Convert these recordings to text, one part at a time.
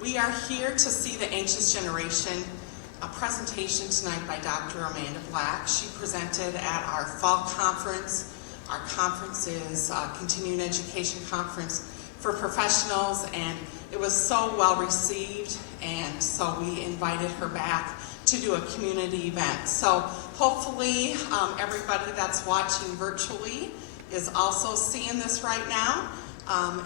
We are here to see the Anxious Generation, a presentation tonight by Dr. Amanda Black. She presented at our fall conference. Our conference is a continuing education conference for professionals, and it was so well received, and so we invited her back to do a community event. So hopefully everybody that's watching virtually is also seeing this right now.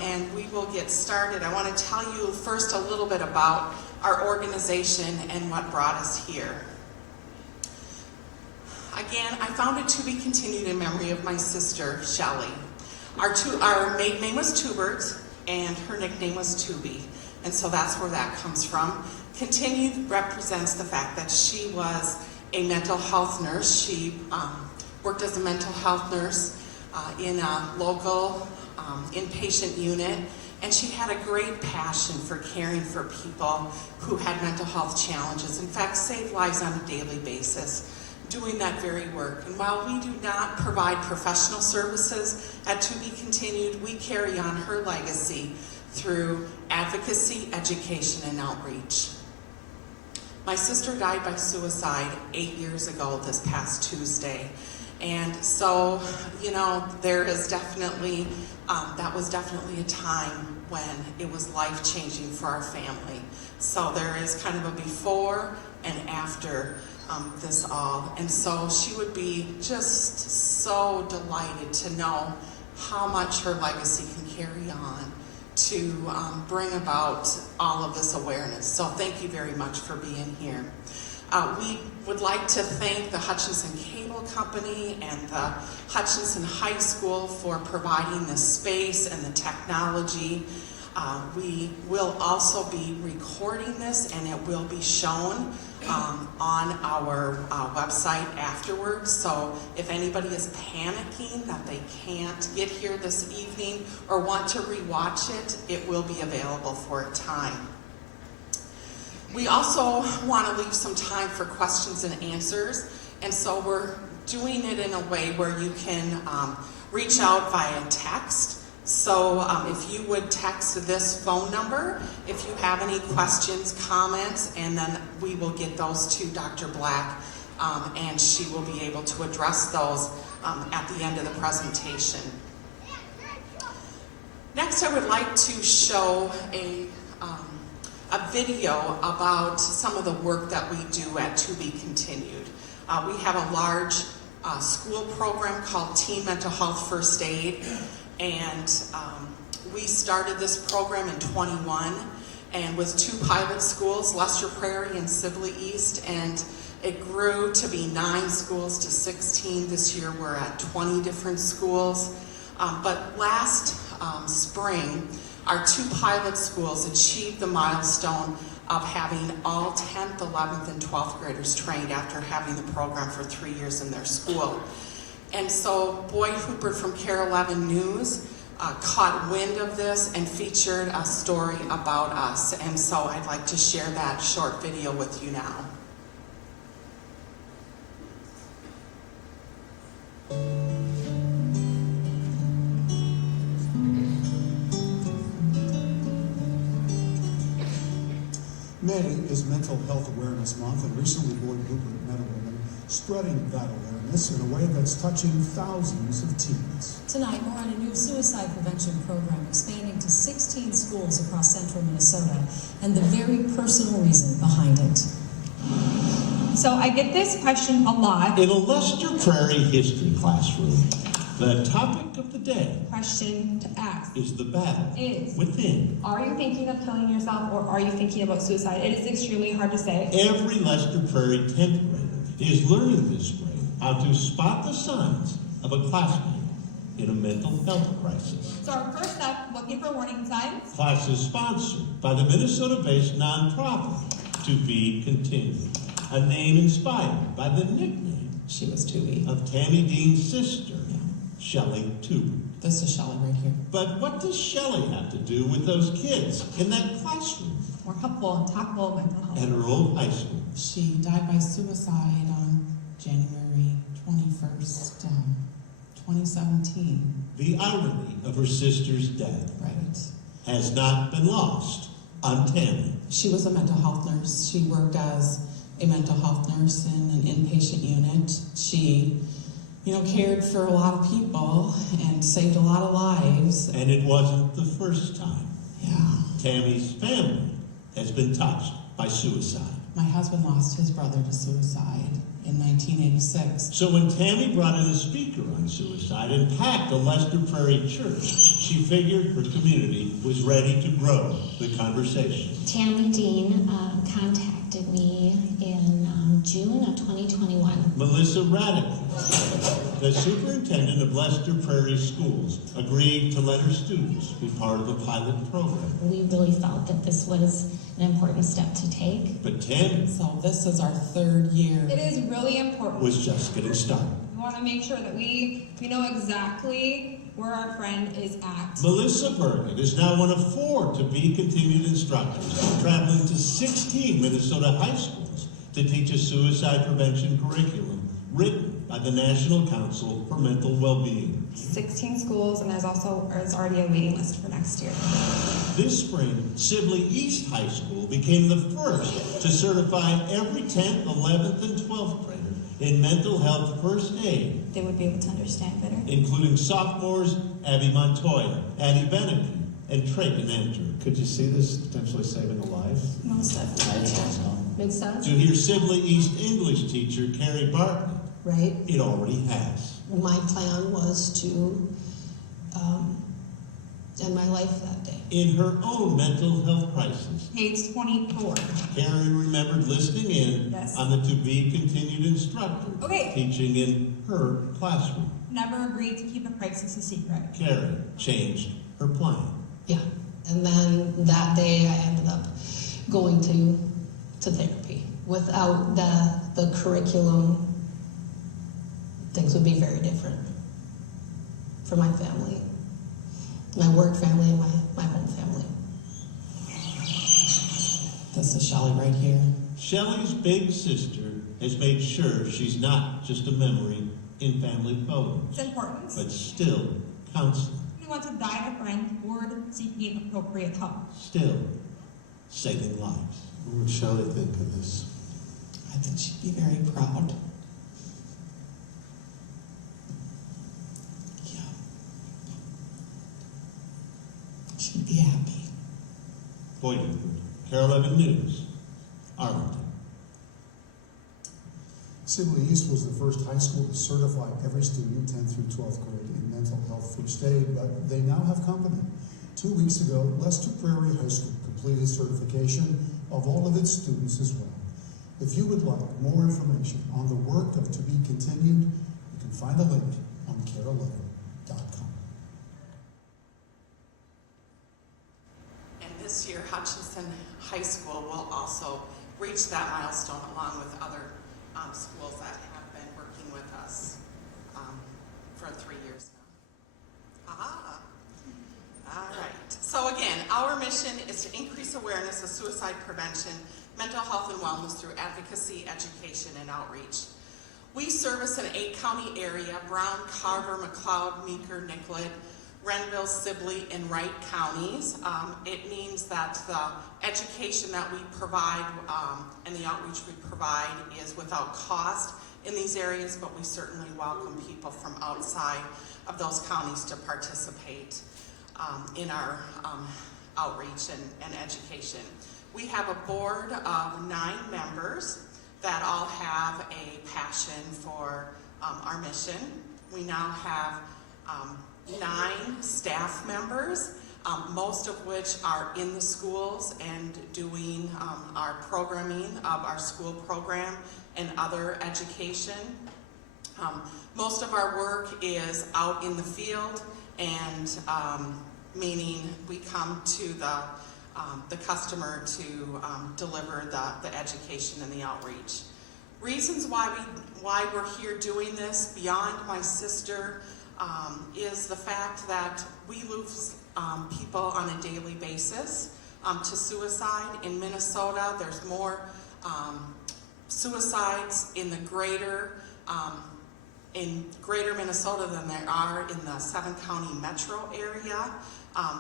And we will get started. I want to tell you first a little bit about our organization and what brought us here. Again, I founded To Be Continued in memory of my sister, Shelley. Our maiden name was Two Birds, and her nickname was Tubi. And so that's where that comes from. Continued represents the fact that she was a mental health nurse. She worked as a mental health nurse in a local inpatient unit, and she had a great passion for caring for people who had mental health challenges. In fact, saved lives on a daily basis, doing that very work. And while we do not provide professional services at To Be Continued, we carry on her legacy through advocacy, education, and outreach. My sister died by suicide 8 years ago this past Tuesday. And so, you know, there is definitely, that was definitely a time when it was life-changing for our family. So there is kind of a before and after this all. And so she would be just so delighted to know how much her legacy can carry on to bring about all of this awareness. So thank you very much for being here. We would like to thank the Hutchinson Cable Company and the Hutchinson High School for providing the space and the technology. We will also be recording this, and it will be shown on our website afterwards. So if anybody is panicking that they can't get here this evening or want to rewatch it, it will be available for a time. We also want to leave some time for questions and answers, and so we're doing it in a way where you can reach out via text. So if you would text this phone number, if you have any questions, comments, and then we will get those to Dr. Black, and she will be able to address those at the end of the presentation. Next, I would like to show a video about some of the work that we do at To Be Continued. We have a large school program called Teen Mental Health First Aid, and we started this program in 21 and with 2 pilot schools, Lester Prairie and Sibley East, and it grew to be 9 schools to 16. This year we're at 20 different schools. But last spring, our 2 pilot schools achieved the milestone of having all 10th, 11th, and 12th graders trained after having the program for 3 years in their school. And so Boyd Hooper from KARE 11 News caught wind of this and featured a story about us. And so I'd like to share that short video with you now. May is Mental Health Awareness Month, and recently Boyd Hooper met a woman spreading that awareness in a way that's touching thousands of teens. Tonight, we're on a new suicide prevention program expanding to 16 schools across central Minnesota, and the very personal reason behind it. So I get this question a lot. In a Lester Prairie history classroom, the topic of the day Question to ask is the battle is, within. are you thinking of killing yourself or are you thinking about suicide? It is extremely hard to say. Every Lester Prairie 10th grader is learning this spring how to spot the signs of a classmate in a mental health crisis. So our first step, looking for warning signs. Class is sponsored by the Minnesota-based nonprofit To Be Continued, a name inspired by the nickname She was Tubi. of Tammy Dean's sister, Shelley Tuber. This is Shelley right here. But what does Shelley have to do with those kids in that classroom More helpful and talkable mental health. at her old high school? She died by suicide on January 21st, 2017. The irony of her sister's death Right. has not been lost on Tammy. She was a mental health nurse. She worked as a mental health nurse in an inpatient unit. She, cared for a lot of people and saved a lot of lives. And it wasn't the first time. Yeah. Tammy's family has been touched by suicide. My husband lost his brother to suicide in 1986. So when Tammy brought in a speaker on suicide and packed a Lester Prairie church, she figured her community was ready to grow the conversation. Tammy Dean contacted me in June of 2021. Melissa Radical, the superintendent of Lester Prairie Schools, agreed to let her students be part of a pilot program. We really felt that this was an important step to take. But Tammy So this is our third year. It is really important. was just getting started. We want to make sure that we know exactly where our friend is at. Melissa Burkett is now one of 4 to-be continued instructors, traveling to 16 Minnesota high schools to teach a suicide prevention curriculum written by the National Council for Mental Well-Being. 16 schools, and there's already a waiting list for next year. This spring, Sibley East High School became the first to certify every 10th, 11th, and 12th grader in mental health first aid, they would be able to understand better. including sophomores Abby Montoya, Addie Beneke, and Traken Enter. Could you see this potentially saving a life? Most definitely. Makes sense? To hear Sibley East English teacher Carrie Bartlett, Right? it already has. My plan was to end my life that day. In her own mental health crisis, Page 24. Carrie remembered listening in Yes. on the to-be continued instructor Okay. teaching in her classroom. Never agreed to keep a crisis a secret. Carrie changed her plan. Yeah. And then that day I ended up going to therapy. Without the curriculum, things would be very different for my family, my work family, and my home family. This is Shelley right here. Shelley's big sister has made sure she's not just a memory in family photos, It's important. but still counseling, We want to guide a friend toward seeking appropriate help. still saving lives. What would Shelley think of this? I think she'd be very proud. Yeah. She'd be happy. Boydenford, Carol 11 News, Arlington. Sibley East was the first high school to certify every student 10th through 12th grade in mental health first aid, but they now have company. 2 weeks ago, Lester Prairie High School completed certification of all of its students as well. If you would like more information on the work of To Be Continued, you can find a link on care11.com. And this year, Hutchinson High School will also reach that milestone along with other schools that have been working with us for 3 years now. Aha! All right. So again, our mission is to increase awareness of suicide prevention, mental health and wellness through advocacy, education, and outreach. We service an 8-county area: Brown, Carver, McLeod, Meeker, Nicollet, Renville, Sibley, and Wright counties. It means that the education that we provide and the outreach we provide is without cost in these areas, but we certainly welcome people from outside of those counties to participate in our outreach and education. We have a board of 9 members that all have a passion for our mission. We now have 9 staff members, most of which are in the schools and doing our programming of our school program and other education. Most of our work is out in the field, and meaning we come to the customer to deliver the education and the outreach. Reasons why we're here doing this beyond my sister is the fact that we lose people on a daily basis to suicide. In Minnesota, there's more suicides in the greater Minnesota than there are in the 7-county metro area.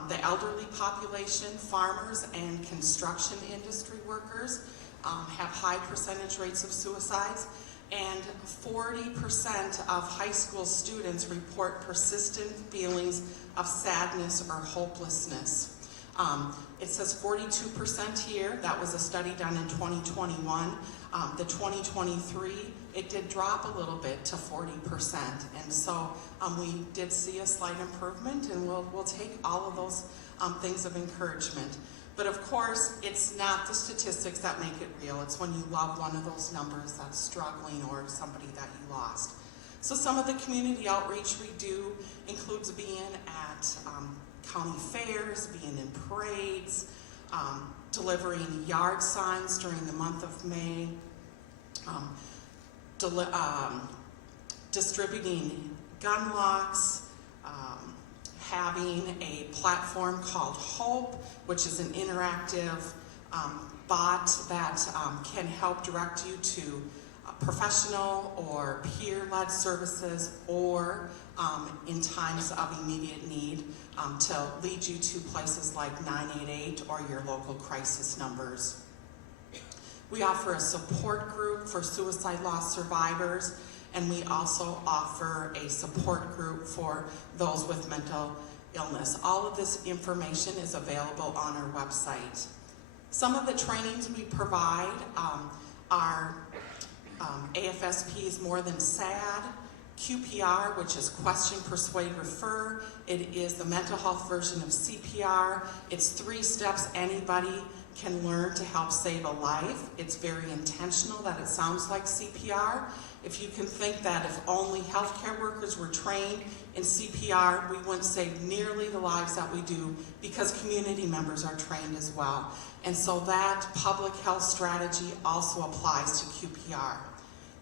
The elderly population, farmers, and construction industry workers have high percentage rates of suicides, and 40% of high school students report persistent feelings of sadness or hopelessness. It says 42% here. That was a study done in 2021. The 2023, it did drop a little bit to 40%. And so we did see a slight improvement, and we'll take all of those things of encouragement. But of course, it's not the statistics that make it real. It's when you love one of those numbers that's struggling or somebody that you lost. So some of the community outreach we do includes being at county fairs, being in parades, delivering yard signs during the month of May, distributing gun locks, having a platform called Hope, which is an interactive bot that can help direct you to professional or peer-led services, or in times of immediate need to lead you to places like 988 or your local crisis numbers. We offer a support group for suicide loss survivors, and we also offer a support group for those with mental illness. All of this information is available on our website. Some of the trainings we provide are AFSP's More Than SAD, QPR, which is Question, Persuade, Refer. It is the mental health version of CPR. It's 3 steps anybody can learn to help save a life. It's very intentional that it sounds like CPR. If you can think that if only healthcare workers were trained in CPR, we wouldn't save nearly the lives that we do, because community members are trained as well. And so that public health strategy also applies to QPR.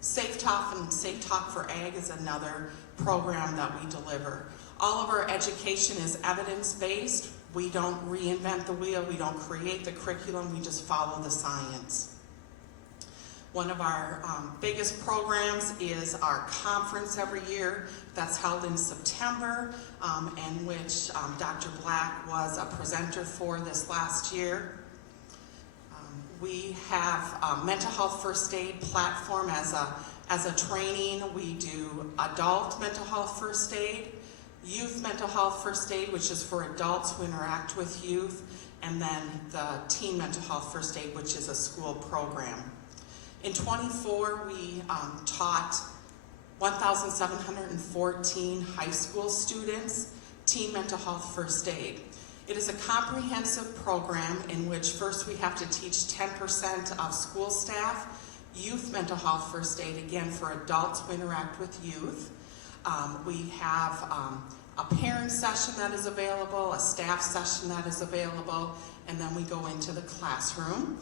Safe Talk and Safe Talk for Ag is another program that we deliver. All of our education is evidence-based. We don't reinvent the wheel. We don't create the curriculum. We just follow the science. One of our biggest programs is our conference every year that's held in September, and which Dr. Black was a presenter for this last year. We have a mental health first aid platform as a training. We do adult mental health first aid, youth mental health first aid, which is for adults who interact with youth, and then the teen mental health first aid, which is a school program. In 24, we taught 1,714 high school students teen mental health first aid. It is a comprehensive program in which first we have to teach 10% of school staff youth mental health first aid, again for adults who interact with youth. We have a parent session that is available, a staff session that is available, and then we go into the classroom.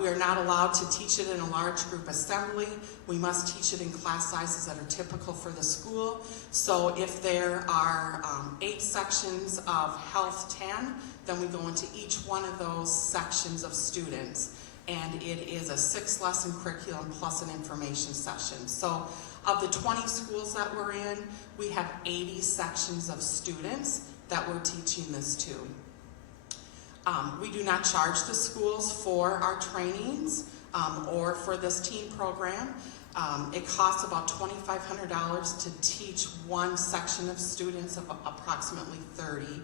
We are not allowed to teach it in a large group assembly. We must teach it in class sizes that are typical for the school. So if there are 8 sections of Health 10, then we go into each one of those sections of students. And it is a 6-lesson curriculum plus an information session. So of the 20 schools that we're in, we have 80 sections of students that we're teaching this to. We do not charge the schools for our trainings or for this teen program. It costs about $2,500 to teach one section of students, of approximately 30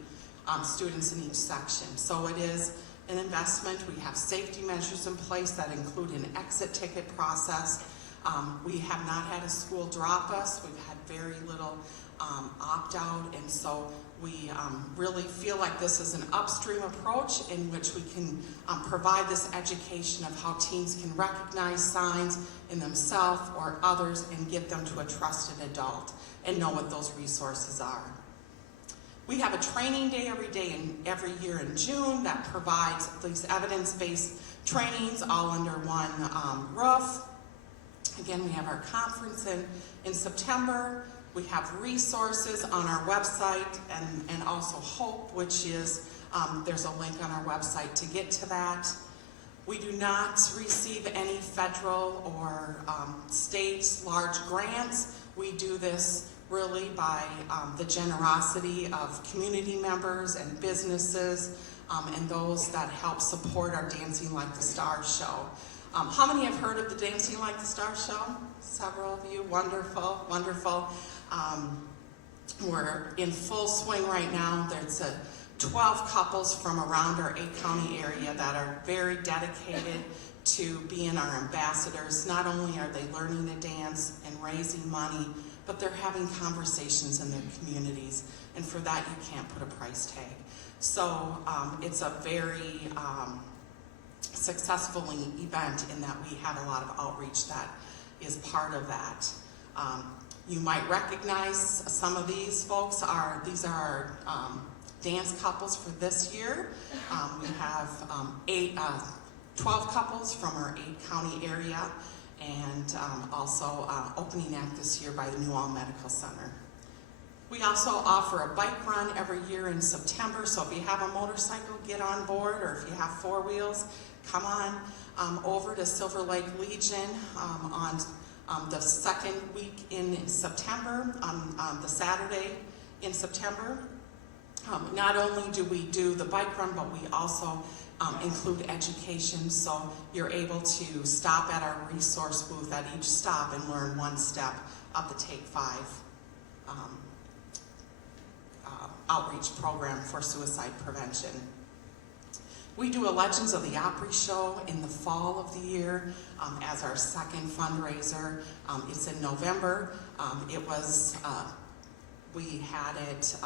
students in each section. So it is an investment. We have safety measures in place that include an exit ticket process. We have not had a school drop us. We've had very little opt-out, and so we really feel like this is an upstream approach in which we can provide this education of how teens can recognize signs in themselves or others and get them to a trusted adult and know what those resources are. We have a training day every year in June that provides these evidence-based trainings all under one roof. Again, we have our conference in September. We have resources on our website and also Hope, which is, there's a link on our website to get to that. We do not receive any federal or state large grants. We do this really by the generosity of community members and businesses and those that help support our Dancing Like the Stars show. How many have heard of the Dancing Like the Stars show? Several of you. Wonderful, wonderful. We're in full swing right now. There's 12 couples from around our 8-county area that are very dedicated to being our ambassadors. Not only are they learning to dance and raising money, but they're having conversations in their communities. And for that, you can't put a price tag. So it's a very successful event in that we have a lot of outreach that is part of that. You might recognize some of these folks. These are our dance couples for this year. We have 12 couples from our 8-county area, and also opening act this year by the New Ulm Medical Center. We also offer a bike run every year in September, so if you have a motorcycle, get on board, or if you have 4 wheels, come on over to Silver Lake Legion on the second week in September, on the Saturday in September. Not only do we do the bike run, but we also include education, so you're able to stop at our resource booth at each stop and learn one step of the Take 5 outreach program for suicide prevention. We do a Legends of the Opry show in the fall of the year as our second fundraiser. It's in November. We had it,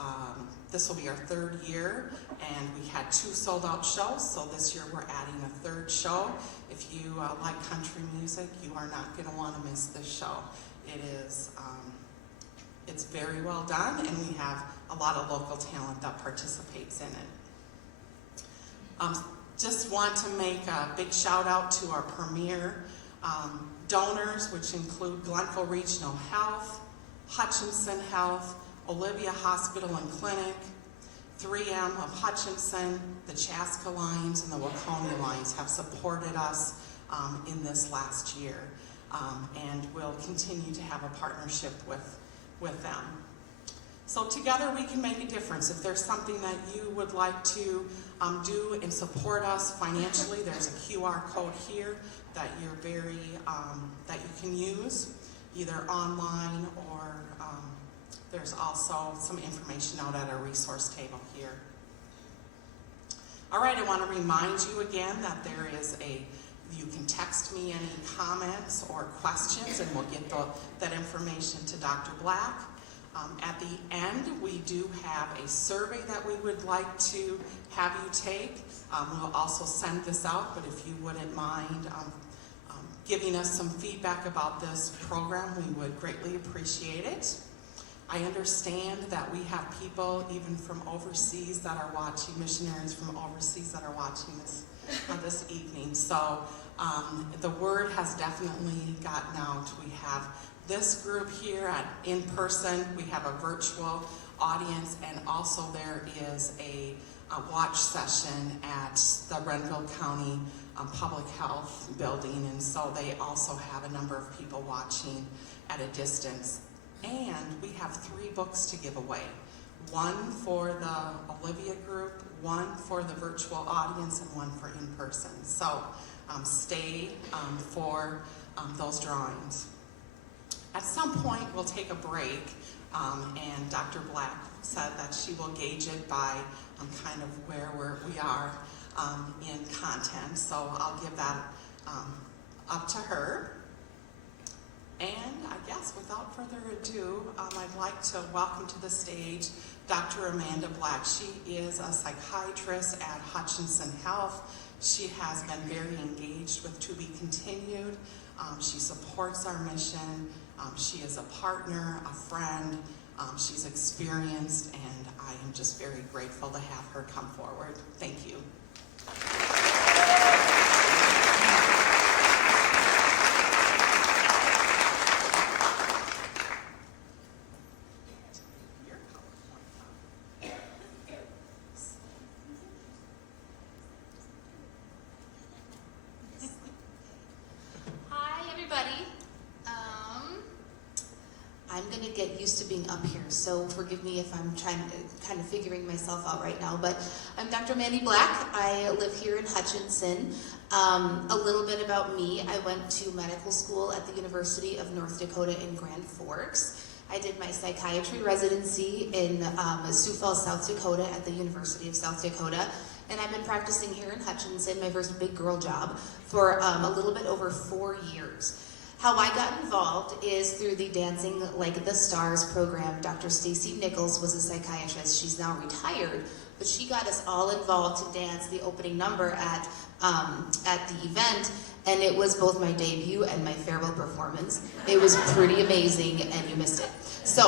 this will be our 3rd year, and we had 2 sold out shows, so this year we're adding a 3rd show. If you like country music, you are not going to want to miss this show. It is, it's very well done, and we have a lot of local talent that participates in it. Just want to make a big shout out to our premier donors, which include Glencoe Regional Health, Hutchinson Health, Olivia Hospital and Clinic, 3M of Hutchinson, the Chaska Lines, and the Waconia Lines have supported us in this last year, and we'll continue to have a partnership with them. So together we can make a difference. If there's something that you would like to do and support us financially, there's a QR code here that that you can use, either online or there's also some information out at our resource table here. All right, I want to remind you again that you can text me any comments or questions, and we'll get that information to Dr. Black. At the end, we do have a survey that we would like to have you take. We'll also send this out, but if you wouldn't mind giving us some feedback about this program, we would greatly appreciate it. I understand that we have people even from overseas that are watching, missionaries from overseas that are watching this evening. So the word has definitely gotten out. We have this group here in person, we have a virtual audience, and also there is a watch session at the Renville County Public Health Building, and so they also have a number of people watching at a distance. And we have 3 books to give away. 1 for the Olivia group, 1 for the virtual audience, and 1 for in-person. So stay for those drawings. At some point, we'll take a break, and Dr. Black said that she will gauge it by kind of where we are in content. So I'll give that up to her. And I guess without further ado, I'd like to welcome to the stage Dr. Amanda Black. She is a psychiatrist at Hutchinson Health. She has been very engaged with To Be Continued. She supports our mission. She is a partner, a friend. She's experienced, and I am just very grateful to have her come forward. Thank you. I'm going to get used to being up here, so forgive me if I'm kind of figuring myself out right now. But I'm Dr. Mandy Black. I live here in Hutchinson. A little bit about me. I went to medical school at the University of North Dakota in Grand Forks. I did my psychiatry residency in Sioux Falls, South Dakota at the University of South Dakota. And I've been practicing here in Hutchinson, my first big girl job, for a little bit over 4 years. How I got involved is through the Dancing Like the Stars program. Dr. Stacy Nichols was a psychiatrist. She's now retired, but she got us all involved to dance the opening number at the event, and it was both my debut and my farewell performance. It was pretty amazing, and you missed it. So,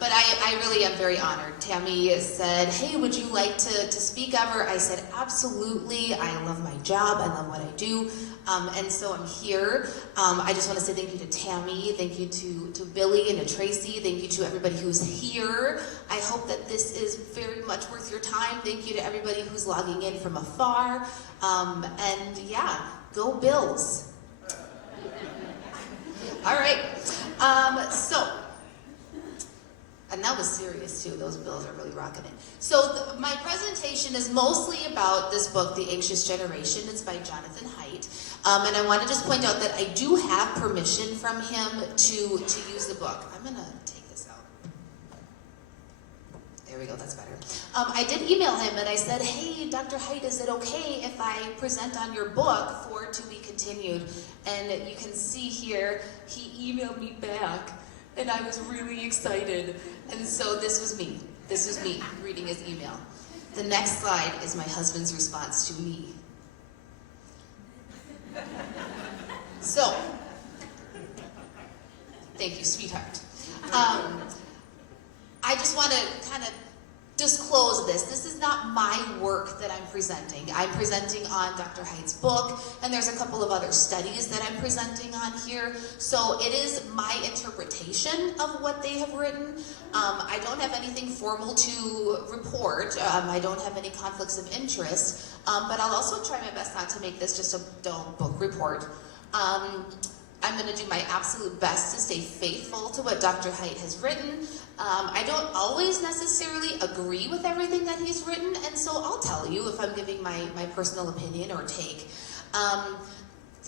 but I really am very honored. Tammy said, hey, would you like to speak ever? I said, absolutely. I love my job. I love what I do. And so I'm here. I just want to say thank you to Tammy. Thank you to Billy and to Tracy. Thank you to everybody who's here. I hope that this is very much worth your time. Thank you to everybody who's logging in from afar. And yeah, go Bills. All right. And that was serious too. Those Bills are really rocking it. So my presentation is mostly about this book, The Anxious Generation. It's by Jonathan Haidt. And I want to just point out that I do have permission from him to use the book. I'm going to take this out. There we go, that's better. I did email him and I said, hey, Dr. Haidt, is it okay if I present on your book for To Be Continued? And you can see here, he emailed me back and I was really excited. And so this was me. This was me reading his email. The next slide is my husband's response to me. So, thank you, sweetheart. I just want to kind of disclose this. This is not my work that I'm presenting. I'm presenting on Dr. Haidt's book, and there's a couple of other studies that I'm presenting on here. So it is my interpretation of what they have written. I don't have anything formal to report. I don't have any conflicts of interest, but I'll also try my best not to make this just a dull book report. I'm going to do my absolute best to stay faithful to what Dr. Haidt has written. I don't always necessarily agree with everything that he's written, and so I'll tell you if I'm giving my personal opinion or take.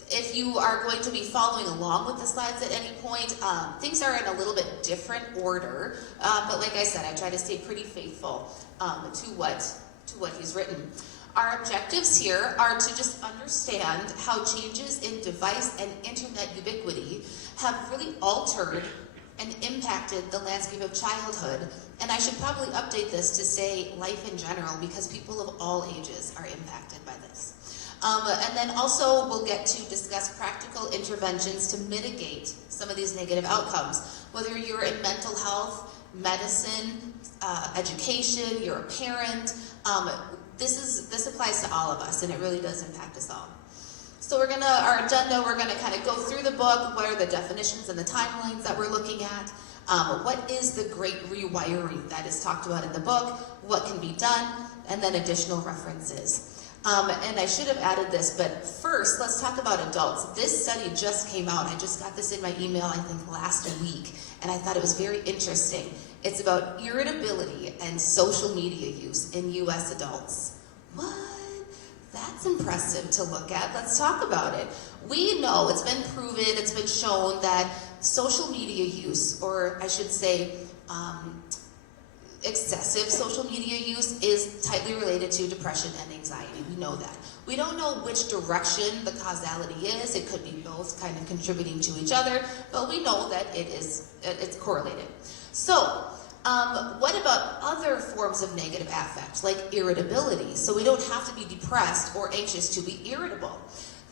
If you are going to be following along with the slides at any point, things are in a little bit different order, but like I said, I try to stay pretty faithful to what he's written. Our objectives here are to just understand how changes in device and internet ubiquity have really altered and impacted the landscape of childhood. And I should probably update this to say life in general, because people of all ages are impacted by this. And then also we'll get to discuss practical interventions to mitigate some of these negative outcomes. Whether you're in mental health, medicine, education, you're a parent, this applies to all of us, and it really does impact us all. So our agenda, we're gonna kind of go through the book. What are the definitions and the timelines that we're looking at? What is the great rewiring that is talked about in the book? What can be done? And then additional references. And I should have added this, but first, let's talk about adults. This study just came out. I just got this in my email, I think, last week, and I thought it was very interesting. It's about irritability and social media use in U.S. adults. What? That's impressive to look at. Let's talk about it. We know, it's been proven, it's been shown that social media use, or I should say, excessive social media use is tightly related to depression and anxiety. We know that. We don't know which direction the causality is. It could be both kind of contributing to each other, but we know that it's correlated. So, what about other forms of negative affect, like irritability? So we don't have to be depressed or anxious to be irritable.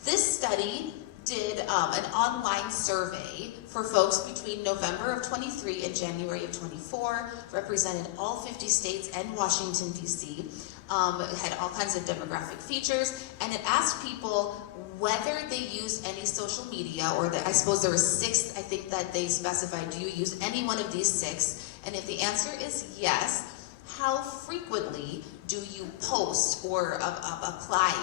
This study did an online survey for folks between November of 23 and January of 24, represented all 50 states and Washington, D.C. It had all kinds of demographic features, and it asked people whether they used any social media, or I suppose there were 6, I think, that they specified. Do you use any one of these 6? And if the answer is yes, how frequently do you post or apply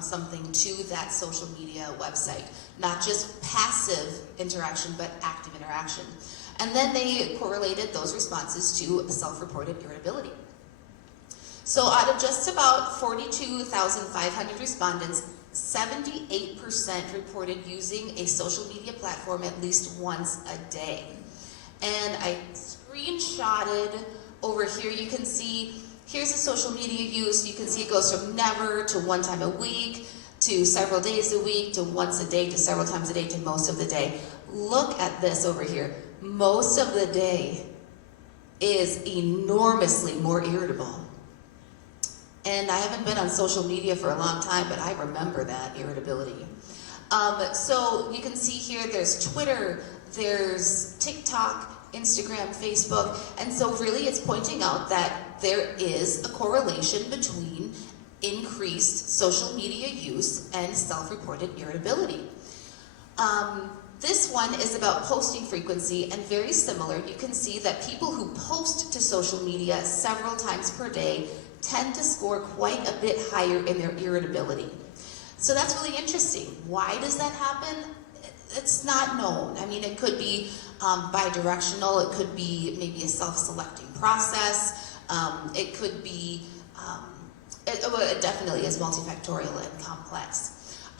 something to that social media website? Not just passive interaction, but active interaction. And then they correlated those responses to self-reported irritability. So out of just about 42,500 respondents, 78% reported using a social media platform at least once a day. And I screenshotted over here, you can see, here's the social media use. You can see it goes from never to one time a week, to several days a week, to once a day, to several times a day, to most of the day. Look at this over here. Most of the day is enormously more irritable. And I haven't been on social media for a long time, but I remember that irritability. So you can see here there's Twitter, there's TikTok, Instagram, Facebook, and so really it's pointing out that there is a correlation between increased social media use and self-reported irritability. This one is about posting frequency, and very similar. You can see that people who post to social media several times per day tend to score quite a bit higher in their irritability. So that's really interesting. Why does that happen? It's not known. I mean, it could be bi-directional. It could be maybe a self-selecting process. It could be, it definitely is multifactorial and complex.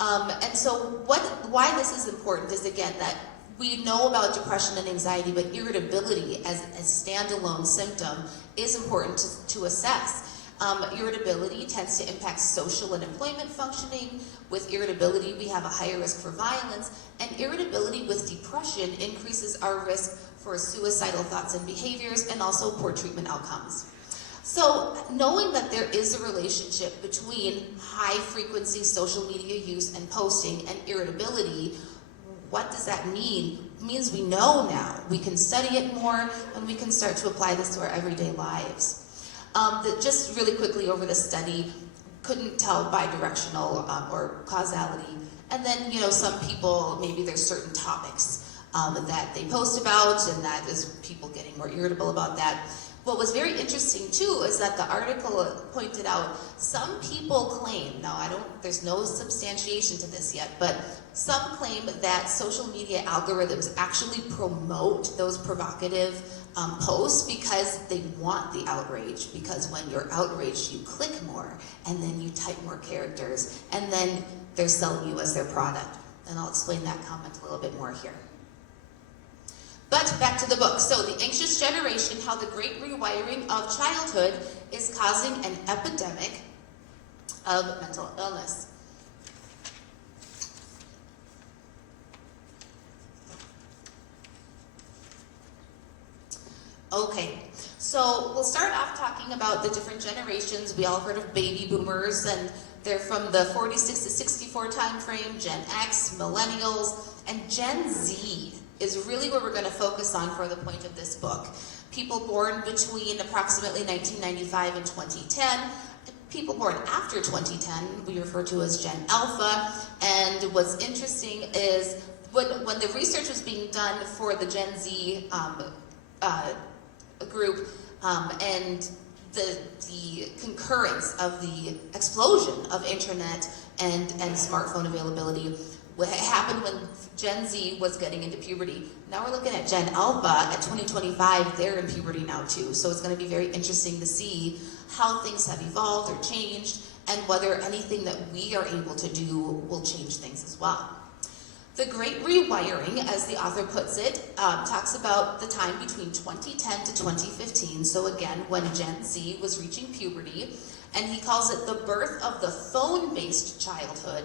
And so why this is important is, again, that we know about depression and anxiety, but irritability as a standalone symptom is important to assess. Irritability tends to impact social and employment functioning. With irritability, we have a higher risk for violence, and irritability with depression increases our risk for suicidal thoughts and behaviors, and also poor treatment outcomes. So knowing that there is a relationship between high-frequency social media use and posting and irritability, what does that mean? It means we know now. We can study it more, and we can start to apply this to our everyday lives. Just really quickly over the study, couldn't tell bi-directional or causality. And then, you know, some people, maybe there's certain topics that they post about, and that is people getting more irritable about that. What was very interesting too is that the article pointed out some people claim, now there's no substantiation to this yet, but some claim that social media algorithms actually promote those provocative posts because they want the outrage, because when you're outraged you click more and then you type more characters and then they're selling you as their product. And I'll explain that comment a little bit more here. But back to the book. So The Anxious Generation, How the Great Rewiring of Childhood is Causing an Epidemic of Mental Illness. Okay, so we'll start off talking about the different generations. We all heard of baby boomers, and they're from the 46 to 64 time frame, Gen X, millennials, and Gen Z is really what we're going to focus on for the point of this book. People born between approximately 1995 and 2010. People born after 2010 we refer to as Gen Alpha. And what's interesting is when the research was being done for the Gen Z group and the concurrence of the explosion of internet and smartphone availability, what happened when Gen Z was getting into puberty. Now we're looking at Gen Alpha at 2025, they're in puberty now too. So it's going to be very interesting to see how things have evolved or changed and whether anything that we are able to do will change things as well. The Great Rewiring, as the author puts it, talks about the time between 2010 to 2015. So again, when Gen Z was reaching puberty, and he calls it the birth of the phone-based childhood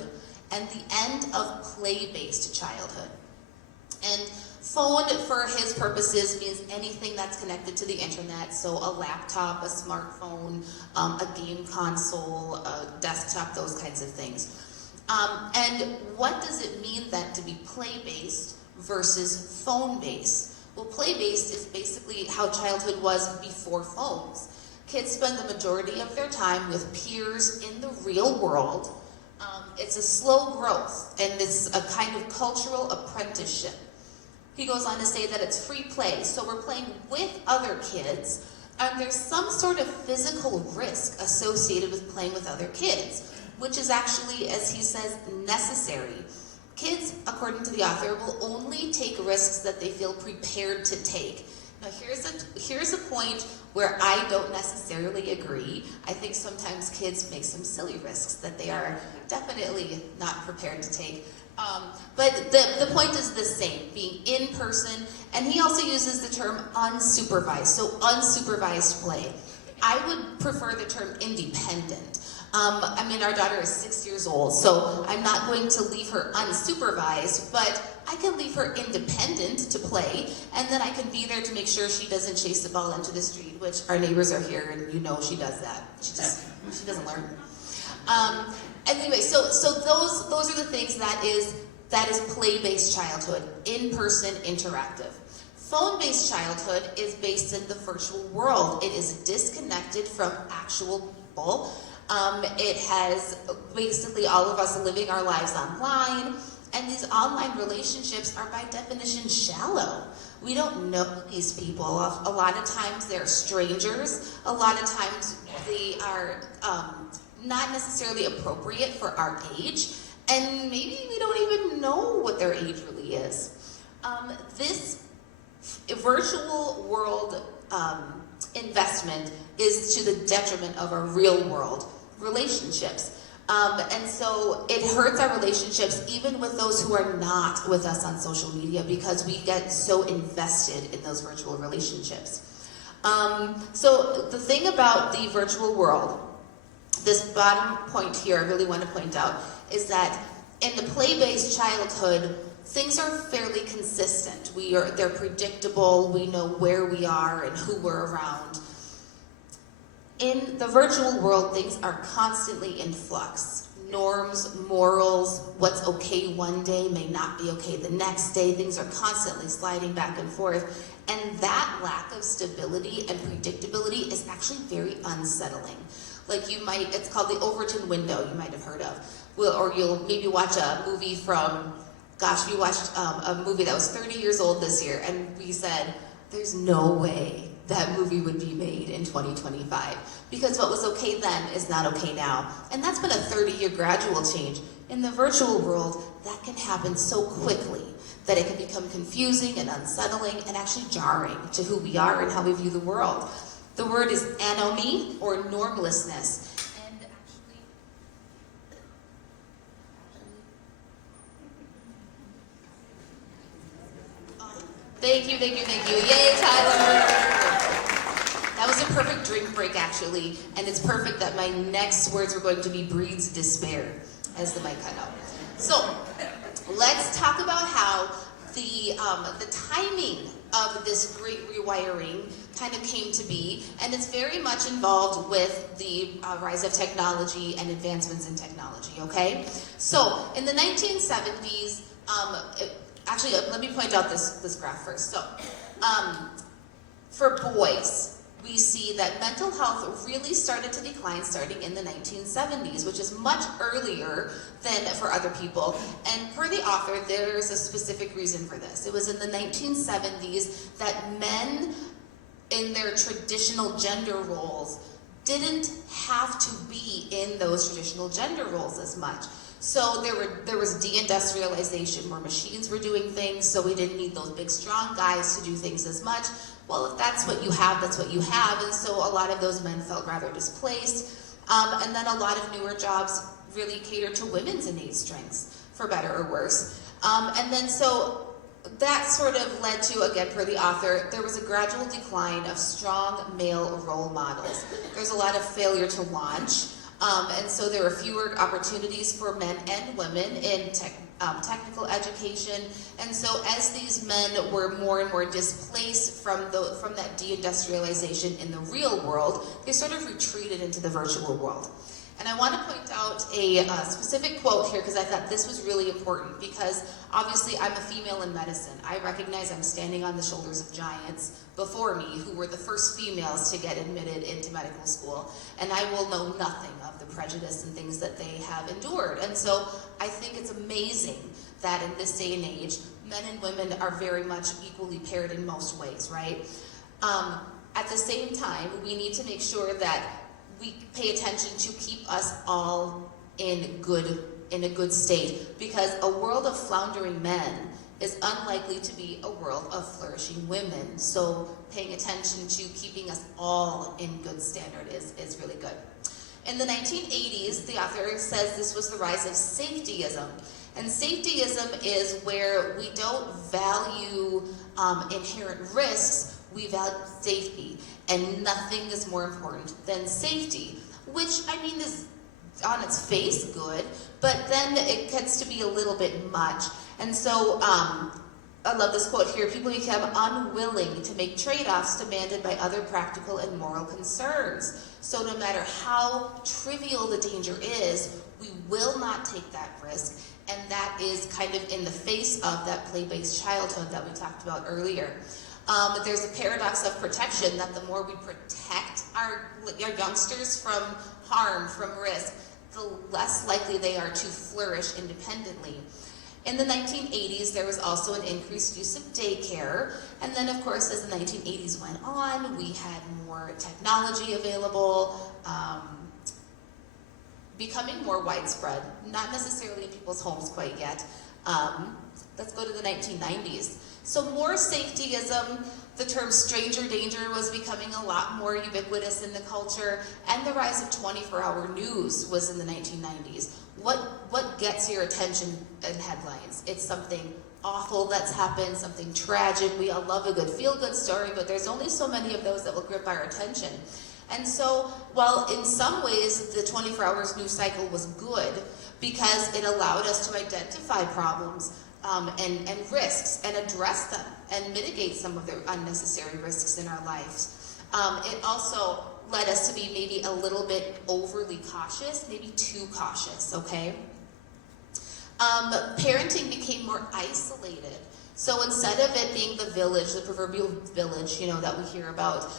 and the end of play-based childhood. And phone, for his purposes, means anything that's connected to the internet. So a laptop, a smartphone, a game console, a desktop, those kinds of things. And what does it mean then to be play-based versus phone-based? Well, play-based is basically how childhood was before phones. Kids spend the majority of their time with peers in the real world. It's a slow growth, and it's a kind of cultural apprenticeship. He goes on to say that it's free play, so we're playing with other kids, and there's some sort of physical risk associated with playing with other kids, which is actually, as he says, necessary. Kids, according to the author, will only take risks that they feel prepared to take. Now here's a point where I don't necessarily agree. I think sometimes kids make some silly risks that they are definitely not prepared to take. But the point is the same, being in person, and he also uses the term unsupervised, so unsupervised play. I would prefer the term independent. I mean, our daughter is 6 years old, so I'm not going to leave her unsupervised, but I can leave her independent to play, and then I can be there to make sure she doesn't chase the ball into the street, which our neighbors are here, and you know she does that. She doesn't learn. Anyway, so those are the things that is play-based childhood, in-person, interactive. Phone-based childhood is based in the virtual world. It is disconnected from actual people. It has basically all of us living our lives online, and these online relationships are by definition shallow. We don't know these people. A lot of times they're strangers. A lot of times they are not necessarily appropriate for our age, and maybe we don't even know what their age really is. This virtual world investment is to the detriment of our real world relationships. And so it hurts our relationships even with those who are not with us on social media because we get so invested in those virtual relationships. So the thing about the virtual world, this bottom point here I really want to point out, is that in the play-based childhood, things are fairly consistent. They're predictable, we know where we are and who we're around. In the virtual world, things are constantly in flux. Norms, morals, what's okay one day may not be okay the next day. Things are constantly sliding back and forth. And that lack of stability and predictability is actually very unsettling. Like it's called the Overton window, you might have heard of. Or you'll maybe watch a movie from, we watched a movie that was 30 years old this year, and we said, there's no way that movie would be made in 2025 because what was okay then is not okay now. And that's been a 30-year gradual change. In the virtual world, that can happen so quickly that it can become confusing and unsettling and actually jarring to who we are and how we view the world. The word is anomie or normlessness. And Thank you. Yay, Tyler. That was a perfect drink break, actually, and it's perfect that my next words were going to be breeds despair, as the mic cut out. So, let's talk about how the timing of this great rewiring kind of came to be, and it's very much involved with the rise of technology and advancements in technology, okay? So, in the 1970s, actually, let me point out this graph first. So, for boys, we see that mental health really started to decline starting in the 1970s, which is much earlier than for other people. And per the author, there is a specific reason for this. It was in the 1970s that men in their traditional gender roles didn't have to be in those traditional gender roles as much. So there was deindustrialization where machines were doing things, so we didn't need those big strong guys to do things as much. Well, if that's what you have, that's what you have. And so a lot of those men felt rather displaced. And then a lot of newer jobs really cater to women's innate strengths, for better or worse. And then so that sort of led to, again, per the author, there was a gradual decline of strong male role models. There's a lot of failure to launch. And so there were fewer opportunities for men and women in technical education. And so as these men were more and more displaced from that deindustrialization in the real world, they sort of retreated into the virtual world. And I want to point out a specific quote here because I thought this was really important because obviously I'm a female in medicine. I recognize I'm standing on the shoulders of giants before me who were the first females to get admitted into medical school. And I will know nothing of the prejudice and things that they have endured. And so I think it's amazing that in this day and age, men and women are very much equally paired in most ways, right? At the same time, we need to make sure that we pay attention to keep us all in good in a good state, because a world of floundering men is unlikely to be a world of flourishing women. So paying attention to keeping us all in good standard is really good. In the 1980s, the author says this was the rise of safetyism. And safetyism is where we don't value inherent risks, we value safety. And nothing is more important than safety, which, I mean, is on its face good, but then it gets to be a little bit much. And so, I love this quote here: people become unwilling to make trade-offs demanded by other practical and moral concerns. So no matter how trivial the danger is, we will not take that risk. And that is kind of in the face of that play-based childhood that we talked about earlier. There's a paradox of protection, that the more we protect our youngsters from harm, from risk, the less likely they are to flourish independently. In the 1980s, there was also an increased use of daycare. And then, of course, as the 1980s went on, we had more technology available, becoming more widespread, not necessarily in people's homes quite yet. Let's go to the 1990s. So more safetyism, the term stranger danger was becoming a lot more ubiquitous in the culture, and the rise of 24-hour news was in the 1990s. What gets your attention in headlines? It's something awful that's happened, something tragic. We all love a good feel-good story, but there's only so many of those that will grip our attention. And so, while in some ways the 24 hours news cycle was good because it allowed us to identify problems and risks and address them and mitigate some of the unnecessary risks in our lives, it also led us to be maybe a little bit overly cautious, maybe too cautious, okay? Parenting became more isolated. So instead of it being the village, the proverbial village, that we hear about,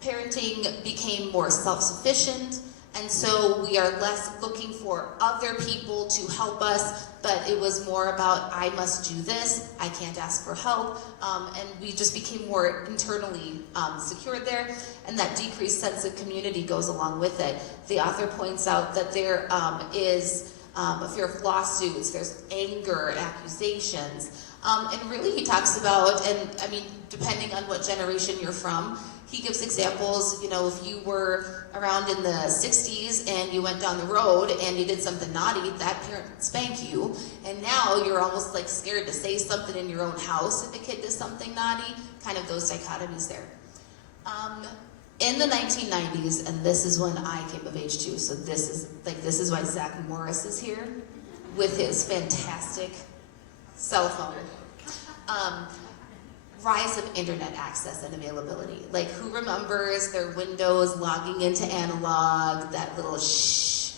parenting became more self-sufficient, and so we are less looking for other people to help us, but it was more about, I must do this, I can't ask for help, and we just became more internally secure there, and that decreased sense of community goes along with it. The author points out that there is a fear of lawsuits, there's anger and accusations, and really he talks about, and I mean, depending on what generation you're from, he gives examples, if you were around in the 60s and you went down the road and you did something naughty, that parent would spank you. And now you're almost like scared to say something in your own house if a kid does something naughty, kind of those dichotomies there. In the 1990s, and this is when I came of age too, so this is why Zach Morris is here with his fantastic cell phone. Rise of internet access and availability. Like, who remembers their Windows logging into analog, that little shh,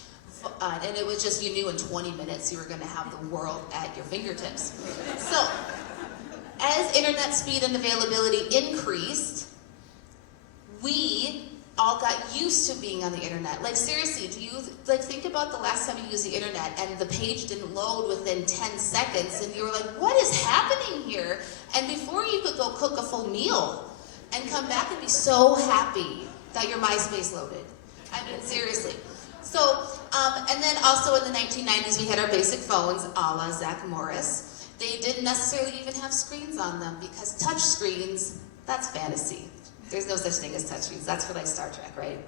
and it was just, you knew in 20 minutes you were gonna have the world at your fingertips. So, as internet speed and availability increased, we all got used to being on the internet. Like, seriously, do you think about the last time you used the internet and the page didn't load within 10 seconds and you were like, what is happening here? And before you could go cook a full meal and come back and be so happy that your MySpace loaded. I mean, seriously. So, and then also in the 1990s, we had our basic phones, a la Zach Morris. They didn't necessarily even have screens on them, because touch screens, that's fantasy. There's no such thing as touch screens. That's for like Star Trek, right?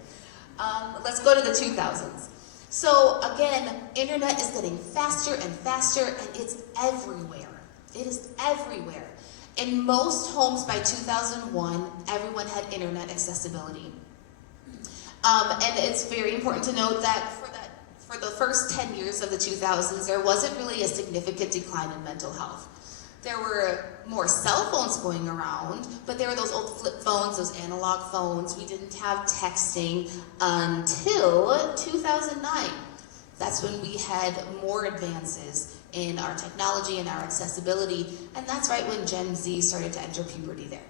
Let's go to the 2000s. So again, internet is getting faster and faster, and it's everywhere. It is everywhere. In most homes by 2001, everyone had internet accessibility. And it's very important to note that for the first 10 years of the 2000s, there wasn't really a significant decline in mental health. There were more cell phones going around, but there were those old flip phones, those analog phones. We didn't have texting until 2009. That's when we had more advances in our technology and our accessibility, and that's right when Gen Z started to enter puberty there.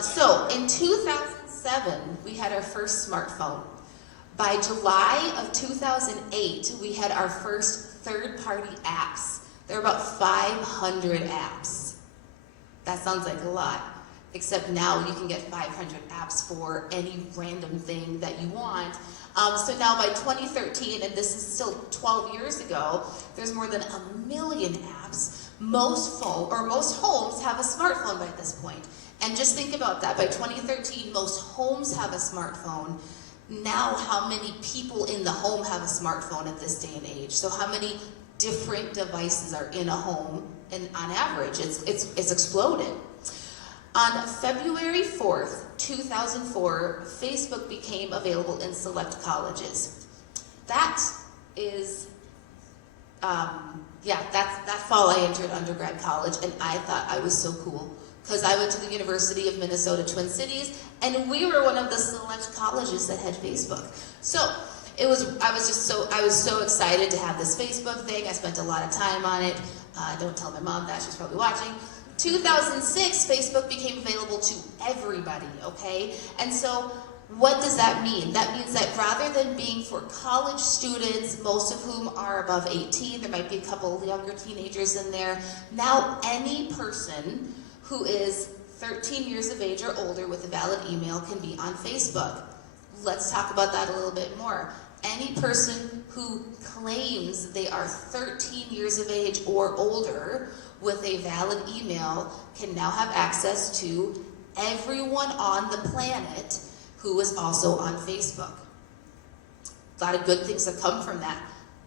So in 2007, we had our first smartphone. By July of 2008, we had our first third-party apps. There are about 500 apps. That sounds like a lot, except now you can get 500 apps for any random thing that you want. So now by 2013, and this is still 12 years ago, there's more than 1 million apps. Most homes have a smartphone by this point. And just think about that. By 2013, most homes have a smartphone. Now, how many people in the home have a smartphone at this day and age? So how many different devices are in a home? And on average, it's exploded. On February 4th, 2004, Facebook became available in select colleges. That is, that fall I entered undergrad college, and I thought I was so cool. Because I went to the University of Minnesota Twin Cities, and we were one of the select colleges that had Facebook. So I was so excited to have this Facebook thing. I spent a lot of time on it. Don't tell my mom that, she's probably watching. 2006, Facebook became available to everybody, okay? And so what does that mean? That means that rather than being for college students, most of whom are above 18, there might be a couple of younger teenagers in there, now any person who is 13 years of age or older with a valid email can be on Facebook. Let's talk about that a little bit more. Any person who claims they are 13 years of age or older with a valid email can now have access to everyone on the planet who is also on Facebook. A lot of good things have come from that.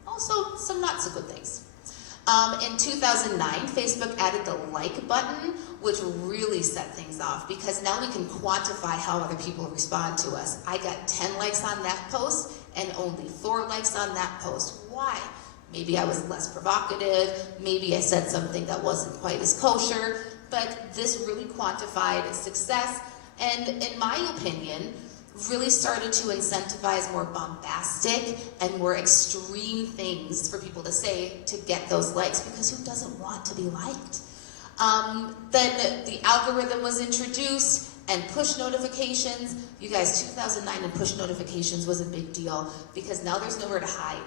Also, some not so good things. In 2009, Facebook added the like button, which really set things off because now we can quantify how other people respond to us. I got 10 likes on that post and only 4 likes on that post. Why? Maybe I was less provocative, maybe I said something that wasn't quite as kosher, but this really quantified success and, in my opinion, really started to incentivize more bombastic and more extreme things for people to say to get those likes, because who doesn't want to be liked? Then the algorithm was introduced and push notifications. You guys, 2009 and push notifications was a big deal because now there's nowhere to hide.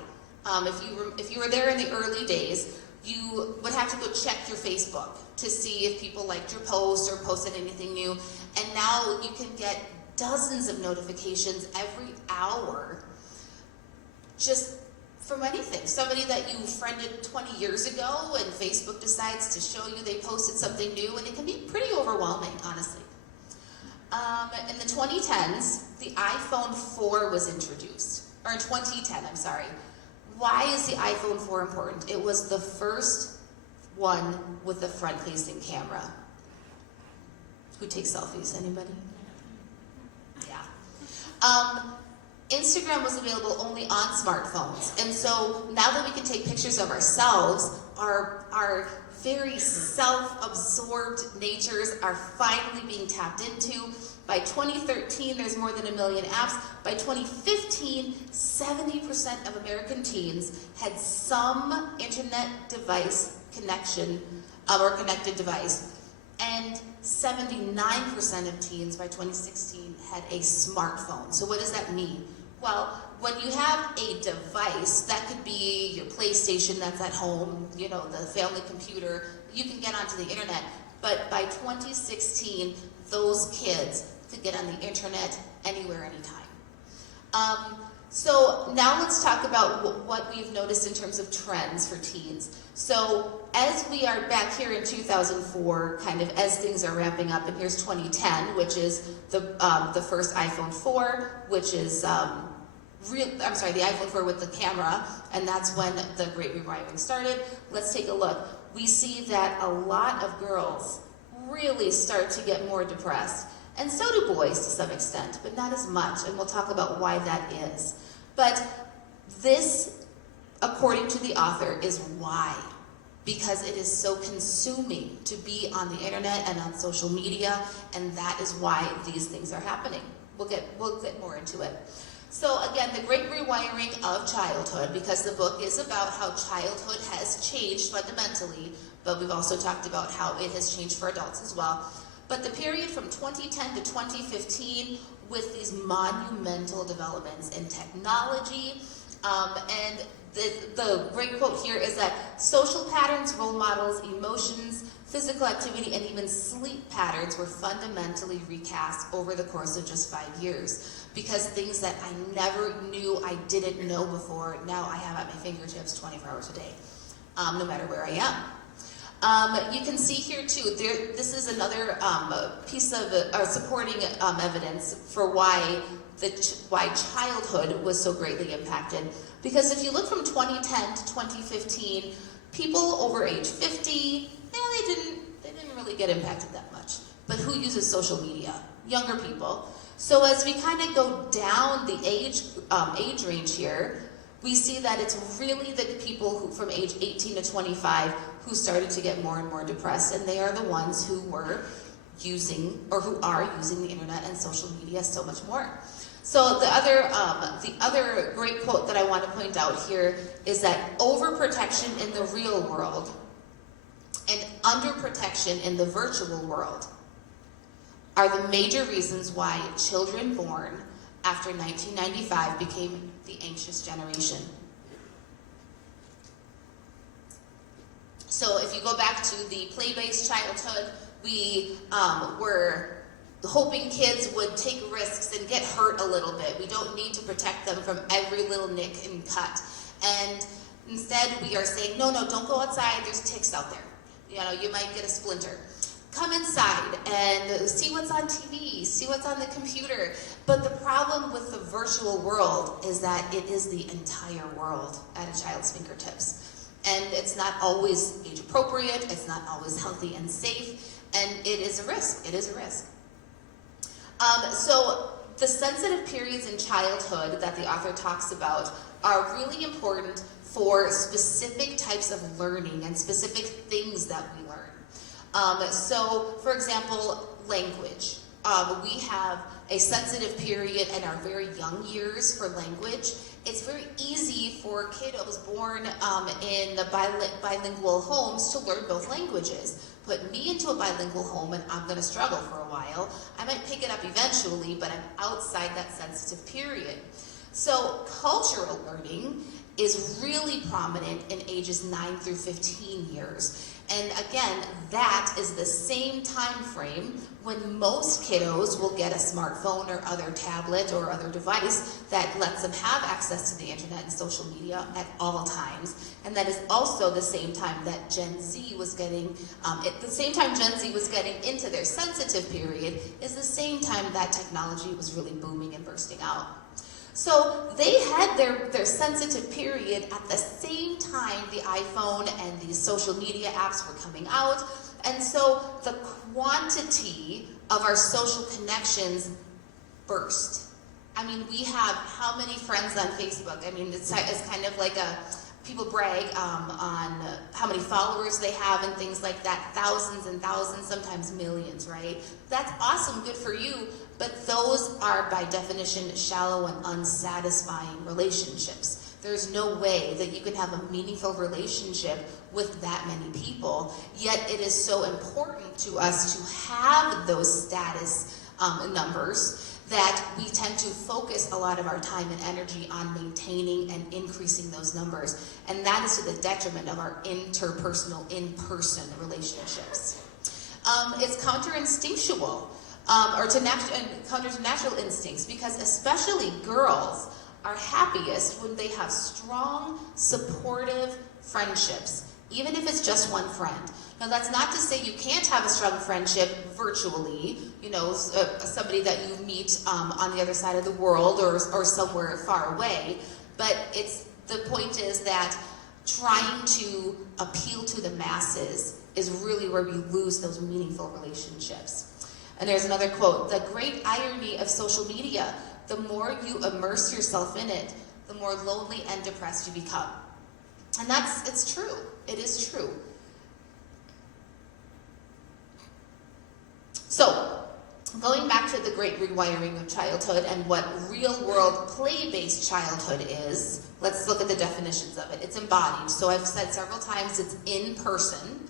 If you were there in the early days, you would have to go check your Facebook to see if people liked your post or posted anything new. And now you can get dozens of notifications every hour just from anything. Somebody that you friended 20 years ago and Facebook decides to show you they posted something new, and it can be pretty overwhelming, honestly. In the 2010s, the iPhone 4 was introduced, or in 2010, I'm sorry. Why is the iPhone 4 important? It was the first one with the front-facing camera. Who takes selfies? Anybody? Yeah. Instagram was available only on smartphones, and so now that we can take pictures of ourselves, our very self-absorbed natures are finally being tapped into. By 2013, there's more than 1 million apps. By 2015, 70% of American teens had some internet device connection or connected device, and 79% of teens by 2016 had a smartphone. So what does that mean? Well, when you have a device, that could be your PlayStation that's at home, you know, the family computer, you can get onto the internet. But by 2016, those kids could get on the internet anywhere, anytime. So now let's talk about what we've noticed in terms of trends for teens. So as we are back here in 2004, kind of as things are ramping up, and here's 2010, which is the first iPhone 4, which is the iPhone 4 with the camera, and that's when the Great Rewiring started. Let's take a look. We see that a lot of girls really start to get more depressed. And so do boys to some extent, but not as much, and we'll talk about why that is. But this, according to the author, is why. Because it is so consuming to be on the internet and on social media, and that is why these things are happening. We'll get more into it. So again, the Great Rewiring of Childhood, because the book is about how childhood has changed fundamentally, but we've also talked about how it has changed for adults as well. But the period from 2010 to 2015, with these monumental developments in technology, and the great quote here is that social patterns, role models, emotions, physical activity, and even sleep patterns were fundamentally recast over the course of just 5 years. Because things that I never knew I didn't know before, now I have at my fingertips 24 hours a day, no matter where I am. You can see here too, this is another piece of supporting evidence for why childhood was so greatly impacted. Because if you look from 2010 to 2015, people over age 50, they didn't really get impacted that much. But who uses social media? Younger people. So as we kind of go down the age range here, we see that it's really the people who, from age 18 to 25 who started to get more and more depressed, and they are the ones who were using, or who are using the internet and social media so much more. So the other great quote that I want to point out here is that overprotection in the real world and underprotection in the virtual world are the major reasons why children born after 1995 became the anxious generation. So if you go back to the play-based childhood, we were hoping kids would take risks and get hurt a little bit. We don't need to protect them from every little nick and cut. And instead we are saying, no, don't go outside, there's ticks out there. You might get a splinter. Come inside and see what's on TV, see what's on the computer. But the problem with the virtual world is that it is the entire world at a child's fingertips. And it's not always age appropriate, it's not always healthy and safe, and it is a risk. It is a risk. So the sensitive periods in childhood that the author talks about are really important for specific types of learning and specific things that we learn. So, for example, language. We have a sensitive period in our very young years for language. It's very easy for kiddos born in the bilingual homes to learn both languages. Put me into a bilingual home and I'm going to struggle for a while. I might pick it up eventually, but I'm outside that sensitive period. So cultural learning is really prominent in ages 9 through 15 years. And again, that is the same time frame when most kiddos will get a smartphone or other tablet or other device that lets them have access to the internet and social media at all times. And that is also the same time that Gen Z was getting, the same time Gen Z was getting into their sensitive period is the same time that technology was really booming and bursting out. So they had their sensitive period at the same time the iPhone and these social media apps were coming out. And so the quantity of our social connections burst. I mean, we have how many friends on Facebook? I mean, it's kind of like people brag on how many followers they have and things like that. Thousands and thousands, sometimes millions, right? That's awesome, good for you. But those are, by definition, shallow and unsatisfying relationships. There's no way that you can have a meaningful relationship with that many people, yet it is so important to us to have those status numbers that we tend to focus a lot of our time and energy on maintaining and increasing those numbers. And that is to the detriment of our interpersonal, in-person relationships. It's counterinstinctual. Counter to natural instincts, because especially girls are happiest when they have strong, supportive friendships, even if it's just one friend. Now, that's not to say you can't have a strong friendship virtually, somebody that you meet on the other side of the world or somewhere far away, but the point is that trying to appeal to the masses is really where we lose those meaningful relationships. And there's another quote, the great irony of social media, the more you immerse yourself in it, the more lonely and depressed you become. And it's true, it is true. So, going back to the great rewiring of childhood and what real-world play-based childhood is, let's look at the definitions of it. It's embodied, so I've said several times it's in person.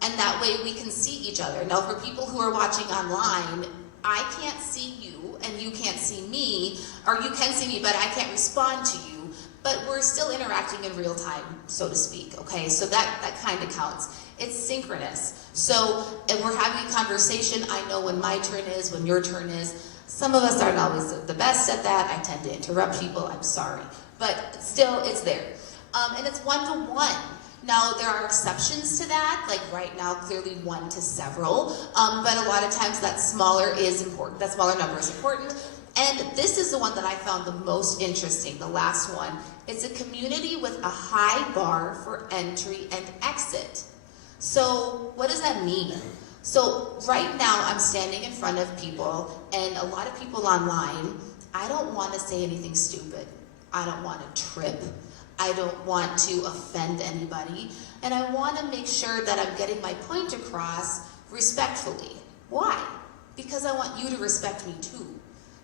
And that way we can see each other. Now, for people who are watching online, I can't see you and you can't see me, or you can see me but I can't respond to you. but we're still interacting in real time, so to speak, okay? So that kind of counts. It's synchronous. So if we're having a conversation, I know when my turn is, when your turn is. Some of us aren't always the best at that. I tend to interrupt people, I'm sorry. But still, it's there. And it's one-to-one. Now, there are exceptions to that, like right now, clearly one to several, but a lot of times that smaller is important, that smaller number is important. And this is the one that I found the most interesting, the last one. It's a community with a high bar for entry and exit. So what does that mean? So right now I'm standing in front of people, and a lot of people online, I don't want to say anything stupid. I don't want to trip. I don't want to offend anybody. And I want to make sure that I'm getting my point across respectfully. Why? Because I want you to respect me too.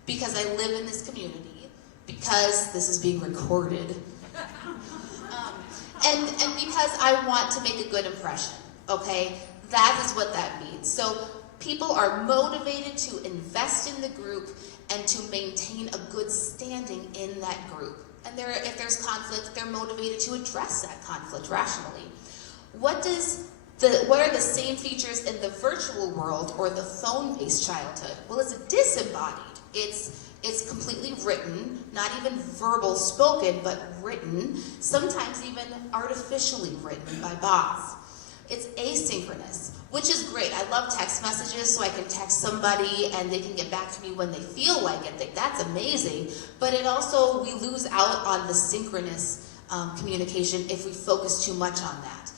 Because I live in this community. Because this is being recorded. And because I want to make a good impression. Okay? That is what that means. So people are motivated to invest in the group and to maintain a good standing in that group. And if there's conflict, they're motivated to address that conflict rationally. What are the same features in the virtual world or the phone-based childhood? Well, it's disembodied. It's completely written, not even verbal spoken, but written, sometimes even artificially written by bots. It's asynchronous, which is great. I love text messages, so I can text somebody and they can get back to me when they feel like it. That's amazing. But it also, we lose out on the synchronous communication if we focus too much on that.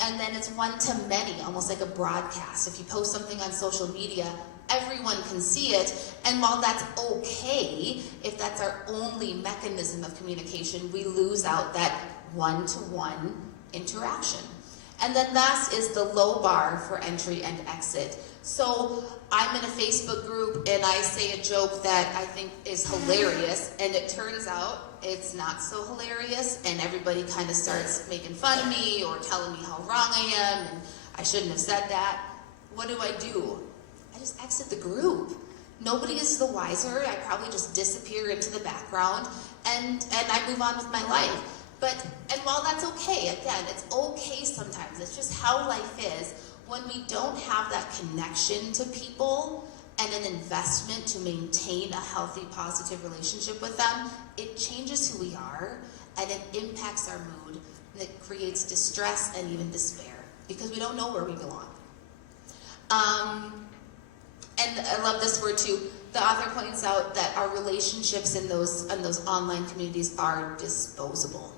And then it's one to many, almost like a broadcast. If you post something on social media, everyone can see it. And while that's okay, if that's our only mechanism of communication, we lose out that one-to-one interaction. And then last is the low bar for entry and exit. So I'm in a Facebook group and I say a joke that I think is hilarious, and it turns out it's not so hilarious, and everybody kind of starts making fun of me or telling me how wrong I am and I shouldn't have said that. What do? I just exit the group. Nobody is the wiser. I probably just disappear into the background and I move on with my life. And while that's okay, again, it's okay sometimes. It's just how life is. When we don't have that connection to people and an investment to maintain a healthy, positive relationship with them, it changes who we are and it impacts our mood. And it creates distress and even despair because we don't know where we belong. And I love this word too. The author points out that our relationships in those online communities are disposable.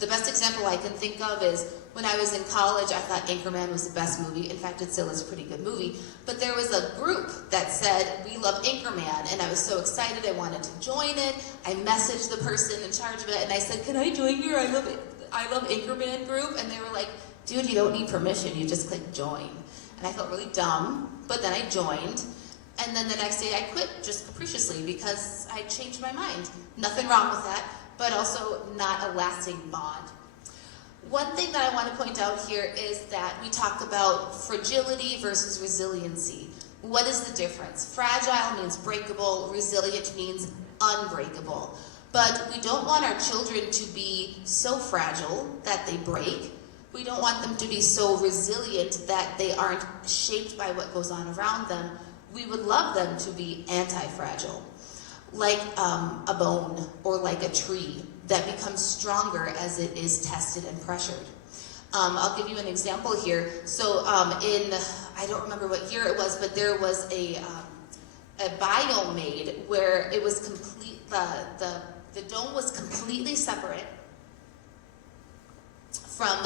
The best example I can think of is when I was in college, I thought Anchorman was the best movie. In fact, it still is a pretty good movie. But there was a group that said, we love Anchorman, and I was so excited I wanted to join it. I messaged the person in charge of it, and I said, can I join your I love Anchorman group? And they were like, dude, you don't need permission, you just click join. And I felt really dumb, but then I joined. And then the next day I quit just capriciously because I changed my mind. Nothing wrong with that, but also not a lasting bond. One thing that I want to point out here is that we talk about fragility versus resiliency. What is the difference? Fragile means breakable, resilient means unbreakable. But we don't want our children to be so fragile that they break. We don't want them to be so resilient that they aren't shaped by what goes on around them. We would love them to be anti-fragile, like a bone or like a tree that becomes stronger as it is tested and pressured. I'll give you an example here. So I don't remember what year it was, but there was a biome made where it was complete, the dome was completely separate from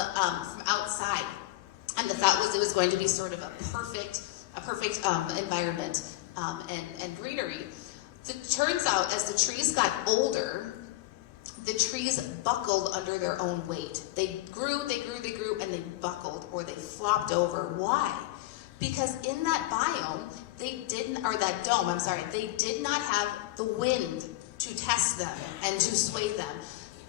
outside. And the thought was it was going to be sort of a perfect environment and greenery. It turns out as the trees got older, the trees buckled under their own weight. They grew, and they buckled, or they flopped over. Why? Because in that biome, they did not have the wind to test them and to sway them.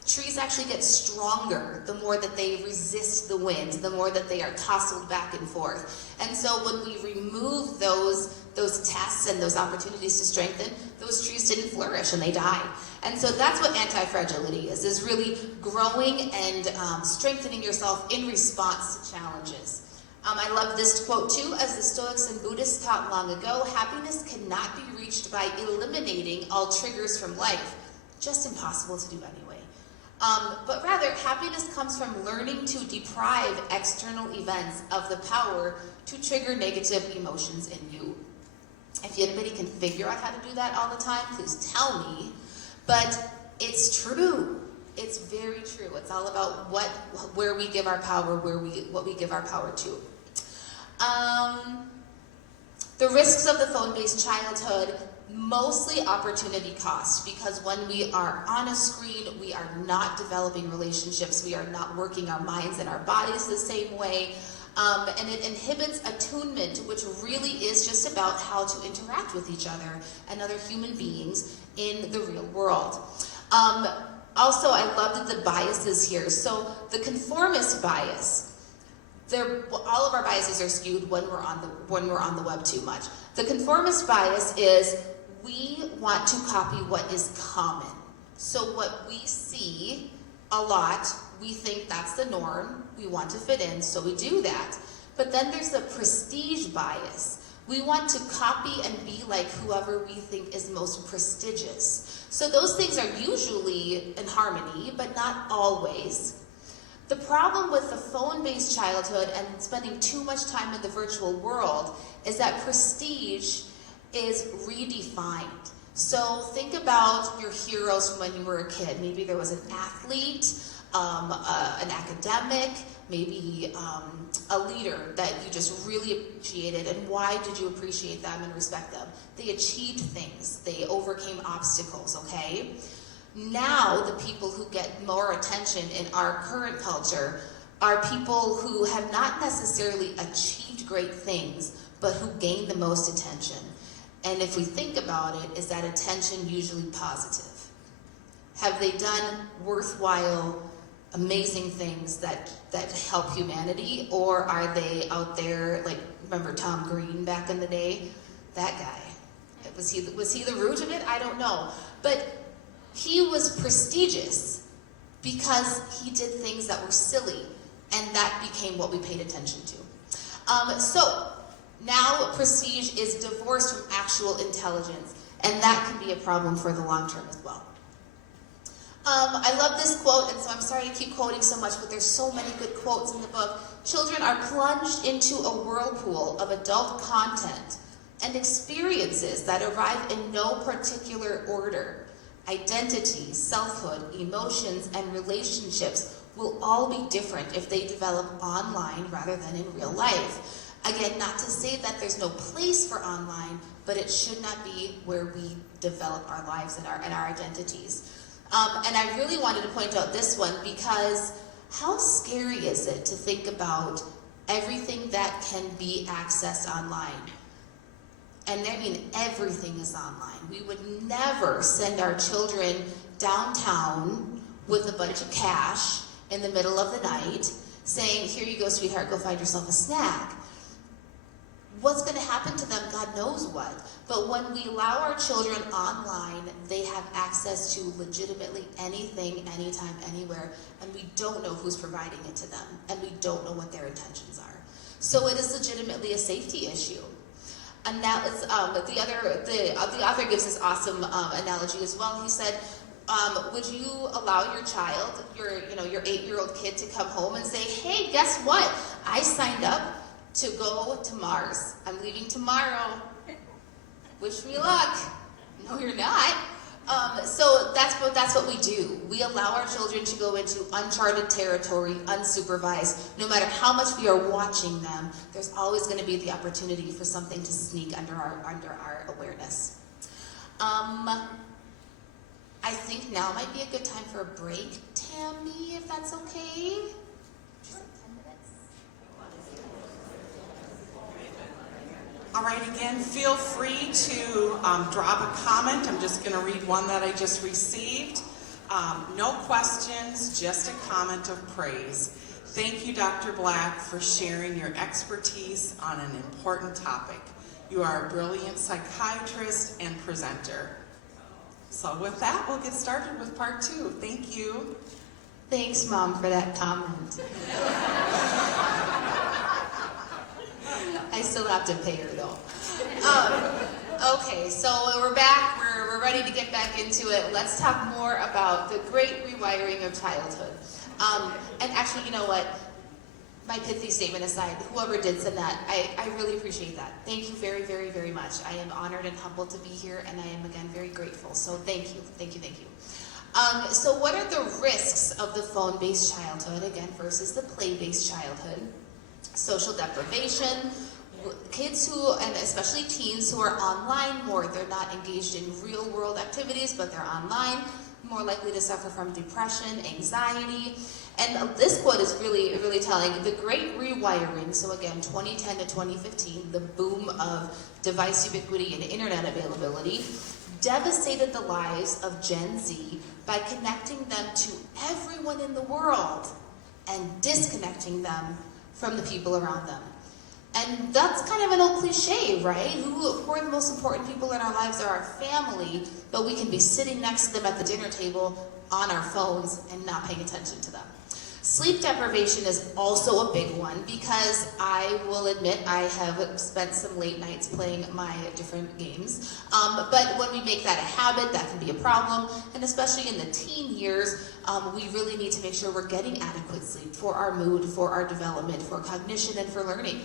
Trees actually get stronger the more that they resist the wind, the more that they are tousled back and forth. And so when we remove those tests and those opportunities to strengthen, those trees didn't flourish and they died. And so that's what anti-fragility is really growing and strengthening yourself in response to challenges. I love this quote too. As the Stoics and Buddhists taught long ago, happiness cannot be reached by eliminating all triggers from life. Just impossible to do anyway. But rather, happiness comes from learning to deprive external events of the power to trigger negative emotions in you. If anybody can figure out how to do that all the time, please tell me. But it's true. It's very true. It's all about where we give our power, what we give our power to. The risks of the phone-based childhood, mostly opportunity cost, because when we are on a screen, we are not developing relationships, we are not working our minds and our bodies the same way, and it inhibits attunement, which really is just about how to interact with each other and other human beings in the real world. Also, I love the biases here. So the conformist bias, all of our biases are skewed when we're on the web too much. The conformist bias is we want to copy what is common. So what we see a lot, we think that's the norm. We want to fit in, so we do that. But then there's the prestige bias. We want to copy and be like whoever we think is most prestigious. So those things are usually in harmony, but not always. The problem with the phone-based childhood and spending too much time in the virtual world is that prestige is redefined. So think about your heroes from when you were a kid. Maybe there was an athlete, an academic, maybe a leader that you just really appreciated. And why did you appreciate them and respect them? They achieved things. They overcame obstacles, okay? Now the people who get more attention in our current culture are people who have not necessarily achieved great things, but who gain the most attention. And if we think about it, is that attention usually positive? Have they done worthwhile, amazing things that help humanity? Or are they out there, like, remember Tom Green back in the day? That guy. Was he the root of it? I don't know. But he was prestigious because he did things that were silly, and that became what we paid attention to. So now prestige is divorced from actual intelligence, and that can be a problem for the long term as well. I love this quote, and so I'm sorry to keep quoting so much, but there's so many good quotes in the book. Children are plunged into a whirlpool of adult content and experiences that arrive in no particular order. Identity, selfhood, emotions, and relationships will all be different if they develop online rather than in real life. Again, not to say that there's no place for online, but it should not be where we develop our lives and our identities. And I really wanted to point out this one because how scary is it to think about everything that can be accessed online? And I mean, everything is online. We would never send our children downtown with a bunch of cash in the middle of the night saying, here you go, sweetheart, go find yourself a snack. What's going to happen to them, God knows what. But when we allow our children online, they have access to legitimately anything, anytime, anywhere, and we don't know who's providing it to them, and we don't know what their intentions are. So it is legitimately a safety issue. And now it's, the author gives this awesome analogy as well. He said, would you allow your child, your 8-year-old kid, to come home and say, hey, guess what? I signed up to go to Mars. I'm leaving tomorrow. Wish me luck. No, you're not. So that's what we do. We allow our children to go into uncharted territory, unsupervised. No matter how much we are watching them, there's always going to be the opportunity for something to sneak under our awareness. I think now might be a good time for a break, Tammy, if that's okay. All right, again, feel free to drop a comment. I'm just going to read one that I just received. No questions, just a comment of praise. Thank you, Dr. Black, for sharing your expertise on an important topic. You are a brilliant psychiatrist and presenter. So with that, we'll get started with part 2. Thank you. Thanks, Mom, for that comment. I still have to pay her, though. Okay, so we're back. We're ready to get back into it. Let's talk more about the great rewiring of childhood. And actually, you know what? My pithy statement aside, whoever did send that, I really appreciate that. Thank you very, very, very much. I am honored and humbled to be here, and I am, again, very grateful. So thank you, thank you, thank you. So what are the risks of the phone-based childhood, again, versus the play-based childhood? Social deprivation, kids who, and especially teens who are online more, they're not engaged in real-world activities, but they're online, more likely to suffer from depression, anxiety. And this quote is really, really telling. The great rewiring, so again, 2010 to 2015, the boom of device ubiquity and internet availability, devastated the lives of Gen Z by connecting them to everyone in the world and disconnecting them from the people around them. And that's kind of an old cliche, right? Who are the most important people in our lives are our family, but we can be sitting next to them at the dinner table on our phones and not paying attention to them. Sleep deprivation is also a big one because I will admit I have spent some late nights playing my different games. But when we make that a habit, that can be a problem. And especially in the teen years, we really need to make sure we're getting adequate sleep for our mood, for our development, for cognition, and for learning.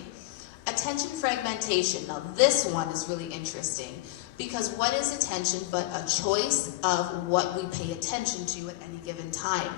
Attention fragmentation. Now this one is really interesting because what is attention but a choice of what we pay attention to at any given time?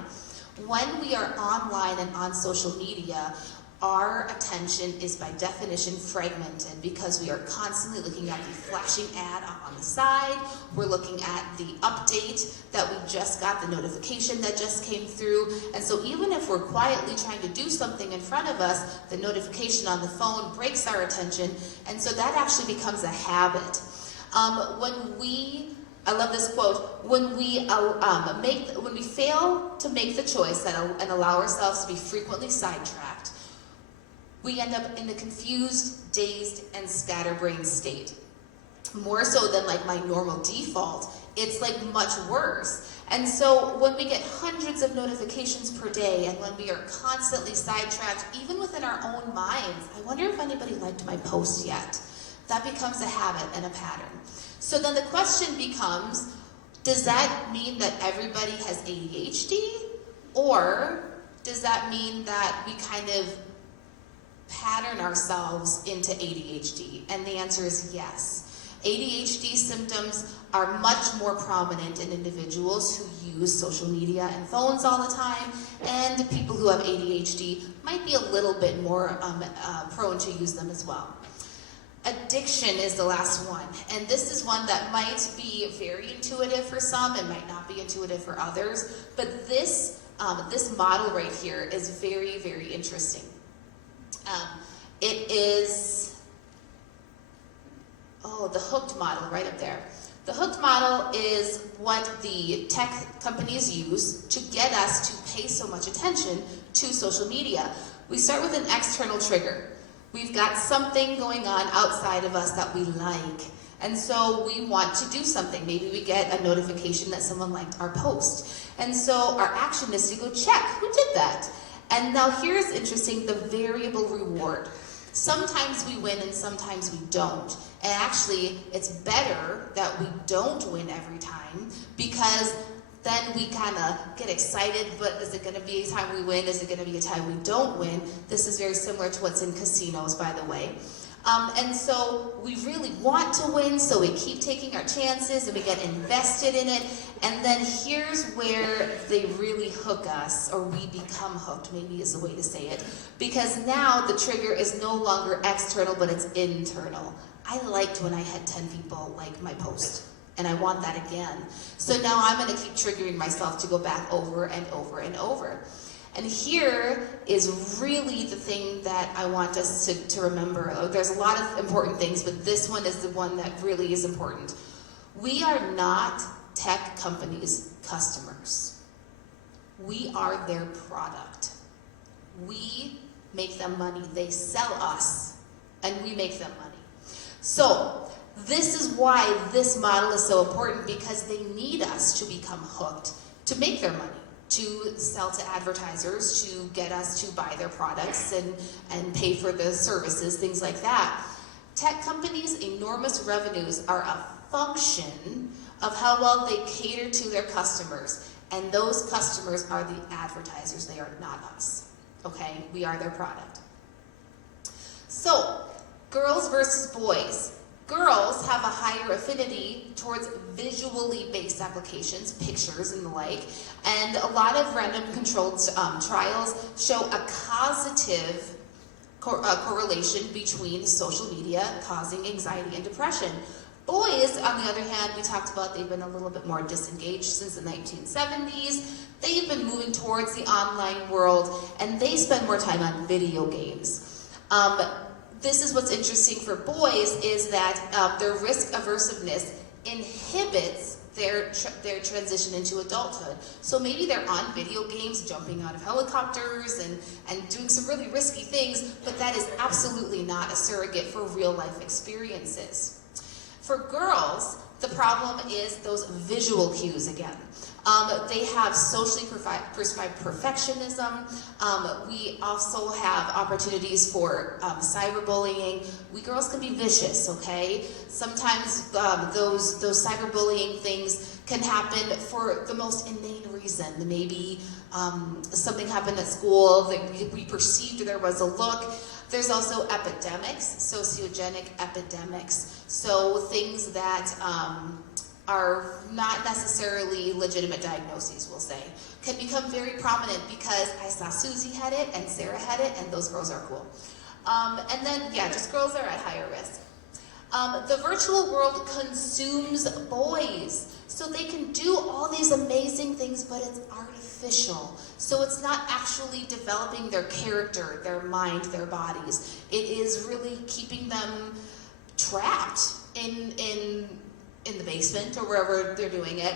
When we are online and on social media, our attention is by definition fragmented because we are constantly looking at the flashing ad up on the side. We're looking at the update that we just got, the notification that just came through. And so even if we're quietly trying to do something in front of us, the notification on the phone breaks our attention. And so that actually becomes a habit. I love this quote, when we fail to make the choice and allow ourselves to be frequently sidetracked, we end up in a confused, dazed, and scatterbrained state. More so than like my normal default, it's like much worse. And so when we get hundreds of notifications per day and when we are constantly sidetracked, even within our own minds, I wonder if anybody liked my post yet. That becomes a habit and a pattern. So then the question becomes, does that mean that everybody has ADHD? Or does that mean that we kind of pattern ourselves into ADHD? And the answer is yes. ADHD symptoms are much more prominent in individuals who use social media and phones all the time, and people who have ADHD might be a little bit more prone to use them as well. Addiction is the last one, and this is one that might be very intuitive for some and might not be intuitive for others, but this model right here is very, very interesting. It is, the hooked model right up there. The hooked model is what the tech companies use to get us to pay so much attention to social media. We start with an external trigger. We've got something going on outside of us that we like. And so we want to do something. Maybe we get a notification that someone liked our post. And so our action is to go check who did that. And now here's interesting, the variable reward. Sometimes we win and sometimes we don't. And actually, it's better that we don't win every time because then we kind of get excited, but is it going to be a time we win? Is it going to be a time we don't win? This is very similar to what's in casinos, by the way. And so we really want to win, so we keep taking our chances and we get invested in it. And then here's where they really hook us, or we become hooked, maybe is the way to say it. Because now the trigger is no longer external, but it's internal. I liked when I had 10 people like my post. And I want that again. So now I'm going to keep triggering myself to go back over and over and over. And here is really the thing that I want us to remember. There's a lot of important things, but this one is the one that really is important. We are not tech companies' customers. We are their product. We make them money. They sell us, and we make them money. So this is why this model is so important, because they need us to become hooked, to make their money, to sell to advertisers, to get us to buy their products and pay for the services, things like that. Tech companies' enormous revenues are a function of how well they cater to their customers. And those customers are the advertisers. They are not us. Okay? We are their product. So, girls versus boys. Girls have a higher affinity towards visually based applications, pictures and the like, and a lot of random controlled trials show a causative correlation between social media causing anxiety and depression. Boys, on the other hand, we talked about they've been a little bit more disengaged since the 1970s. They've been moving towards the online world, and they spend more time on video games. This is what's interesting for boys, is that their risk aversiveness inhibits their transition into adulthood. So maybe they're on video games, jumping out of helicopters and doing some really risky things, but that is absolutely not a surrogate for real life experiences. For girls, the problem is those visual cues again. They have socially prescribed perfectionism. We also have opportunities for cyberbullying. We girls can be vicious, okay? Sometimes those cyberbullying things can happen for the most inane reason. Maybe something happened at school that we perceived there was a look. There's also epidemics, sociogenic epidemics. So things that are not necessarily legitimate diagnoses, we'll say, can become very prominent because I saw Susie had it and Sarah had it, and those girls are cool. And then, yeah, just girls are at higher risk. The virtual world consumes boys, so they can do all these amazing things, but it's artificial. So it's not actually developing their character, their mind, their bodies. It is really keeping them trapped in the basement or wherever they're doing it.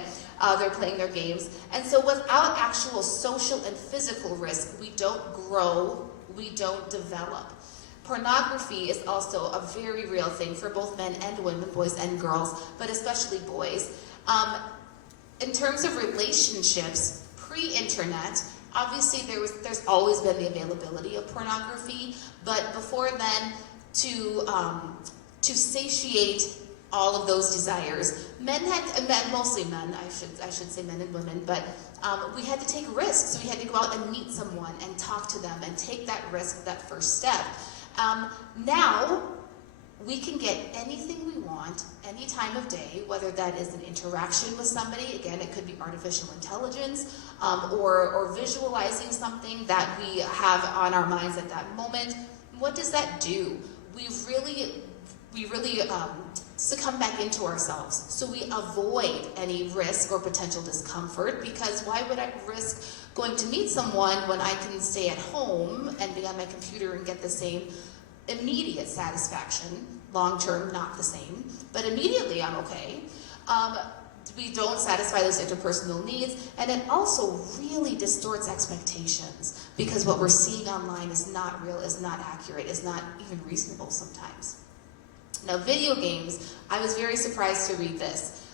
They're playing their games. And so without actual social and physical risk, we don't grow, we don't develop. Pornography is also a very real thing for both men and women, boys and girls, but especially boys. In terms of relationships, pre-internet, obviously there's always been the availability of pornography, but before then, to satiate all of those desires, mostly men, I should say men and women, but we had to take risks. We had to go out and meet someone and talk to them and take that risk, that first step. Now, we can get anything we want, any time of day, whether that is an interaction with somebody, again, it could be artificial intelligence, or visualizing something that we have on our minds at that moment. What does that do? We really succumb back into ourselves. So we avoid any risk or potential discomfort, because why would I risk going to meet someone when I can stay at home and be on my computer and get the same immediate satisfaction? Long term, not the same, but immediately I'm okay. We don't satisfy those interpersonal needs, and it also really distorts expectations, because what we're seeing online is not real, is not accurate, is not even reasonable sometimes. Now, video games, I was very surprised to read this,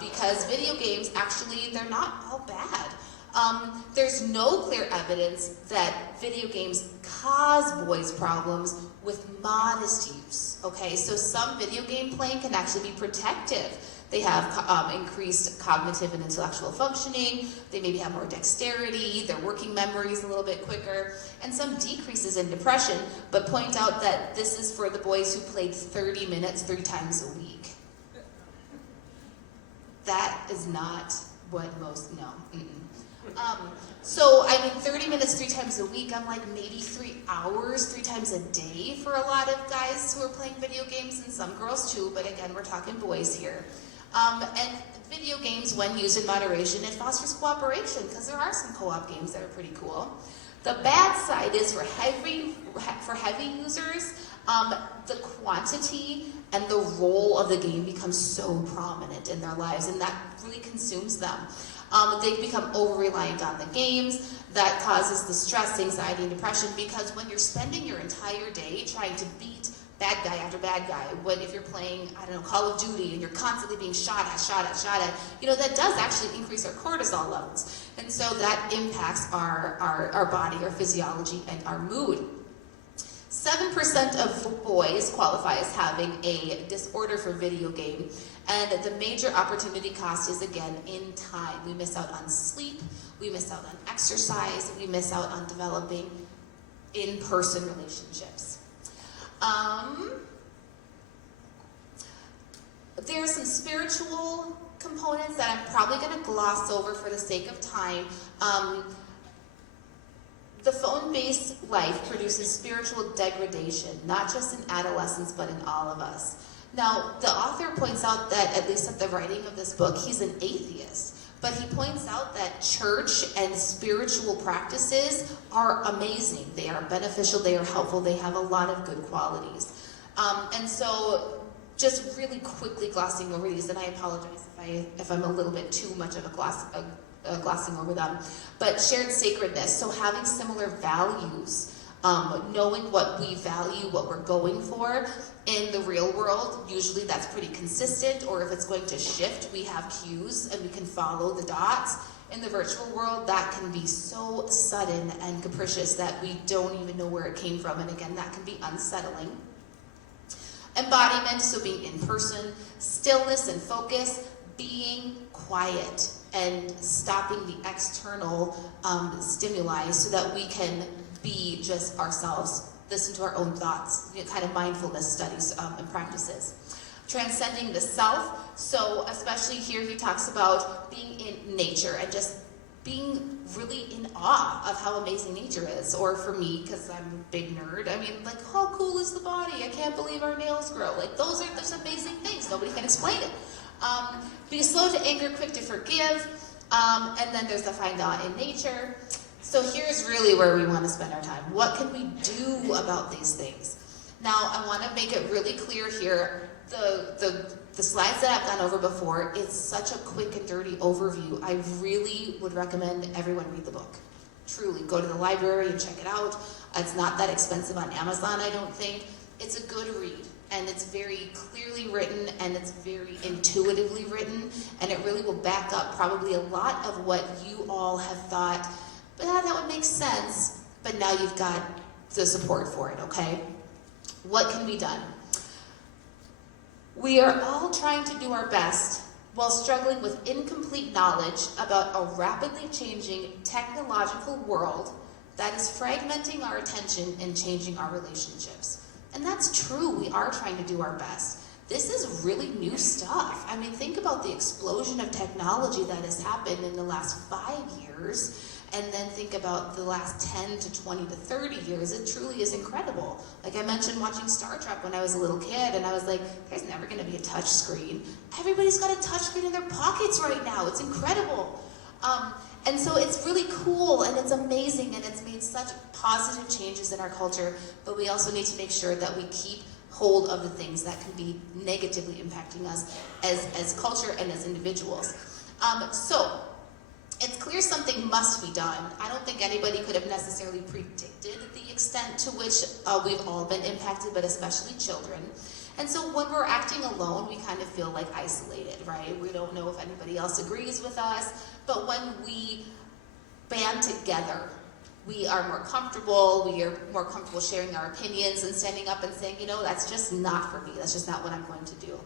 because video games, actually, they're not all bad. There's no clear evidence that video games cause boys problems with modest use, okay? So some video game playing can actually be protective. They have increased cognitive and intellectual functioning, they maybe have more dexterity, their working memory is a little bit quicker, and some decreases in depression, but point out that this is for the boys who played 30 minutes 3 times a week. That is not what most know. So, I mean, 30 minutes 3 times a week, I'm like maybe 3 hours 3 times a day for a lot of guys who are playing video games, and some girls too, but again, we're talking boys here. And video games, when used in moderation, it fosters cooperation, because there are some co-op games that are pretty cool. The bad side is for heavy users, the quantity and the role of the game becomes so prominent in their lives, and that really consumes them. They become over-reliant on the games. That causes the stress, anxiety, and depression, because when you're spending your entire day trying to beat bad guy after bad guy, if you're playing, I don't know, Call of Duty, and you're constantly being shot at, that does actually increase our cortisol levels. And so that impacts our body, our physiology, and our mood. 7% of boys qualify as having a disorder for video game, and the major opportunity cost is, again, in time. We miss out on sleep, we miss out on exercise, we miss out on developing in-person relationships. There are some spiritual components that I'm probably going to gloss over for the sake of time. The phone-based life produces spiritual degradation, not just in adolescents, but in all of us. Now, the author points out that, at least at the writing of this book, he's an atheist. But he points out that church and spiritual practices are amazing. They are beneficial, they are helpful, they have a lot of good qualities. And so, just really quickly glossing over these, and I apologize if I'm a little bit too much of a glossing over them, but shared sacredness, so having similar values, knowing what we value, what we're going for in the real world. Usually that's pretty consistent, or if it's going to shift, we have cues and we can follow the dots. In the virtual world, that can be so sudden and capricious that we don't even know where it came from, and again, that can be unsettling. Embodiment, so being in person, stillness and focus, being quiet, and stopping the external stimuli so that we can be just ourselves, listen to our own thoughts, kind of mindfulness studies and practices. Transcending the self, so especially here he talks about being in nature and just being really in awe of how amazing nature is. Or for me, because I'm a big nerd, I mean, like, how cool is the body? I can't believe our nails grow. Like, those amazing things. Nobody can explain it. Be slow to anger, quick to forgive, and then there's the find awe in nature. So here's really where we want to spend our time. What can we do about these things? Now, I want to make it really clear here, the slides that I've gone over before, it's such a quick and dirty overview. I really would recommend everyone read the book. Truly, go to the library and check it out. It's not that expensive on Amazon, I don't think. It's a good read, and it's very clearly written, and it's very intuitively written, and it really will back up probably a lot of what you all have thought, but that would make sense, but now you've got the support for it, okay? What can be done? We are all trying to do our best while struggling with incomplete knowledge about a rapidly changing technological world that is fragmenting our attention and changing our relationships. And that's true, we are trying to do our best. This is really new stuff. I mean, think about the explosion of technology that has happened in the last 5 years, and then think about the last 10 to 20 to 30 years. It truly is incredible. Like I mentioned watching Star Trek when I was a little kid, and I was like, there's never gonna be a touch screen. Everybody's got a touch screen in their pockets right now. It's incredible. And so it's really cool, and it's amazing, and it's made such positive changes in our culture, but we also need to make sure that we keep hold of the things that can be negatively impacting us as culture and as individuals. So, it's clear something must be done. I don't think anybody could have necessarily predicted the extent to which we've all been impacted, but especially children. And so when we're acting alone, we kind of feel like isolated, right? We don't know if anybody else agrees with us, but when we band together, we are more comfortable, we are more comfortable sharing our opinions and standing up and saying, you know, that's just not for me, that's just not what I'm going to do.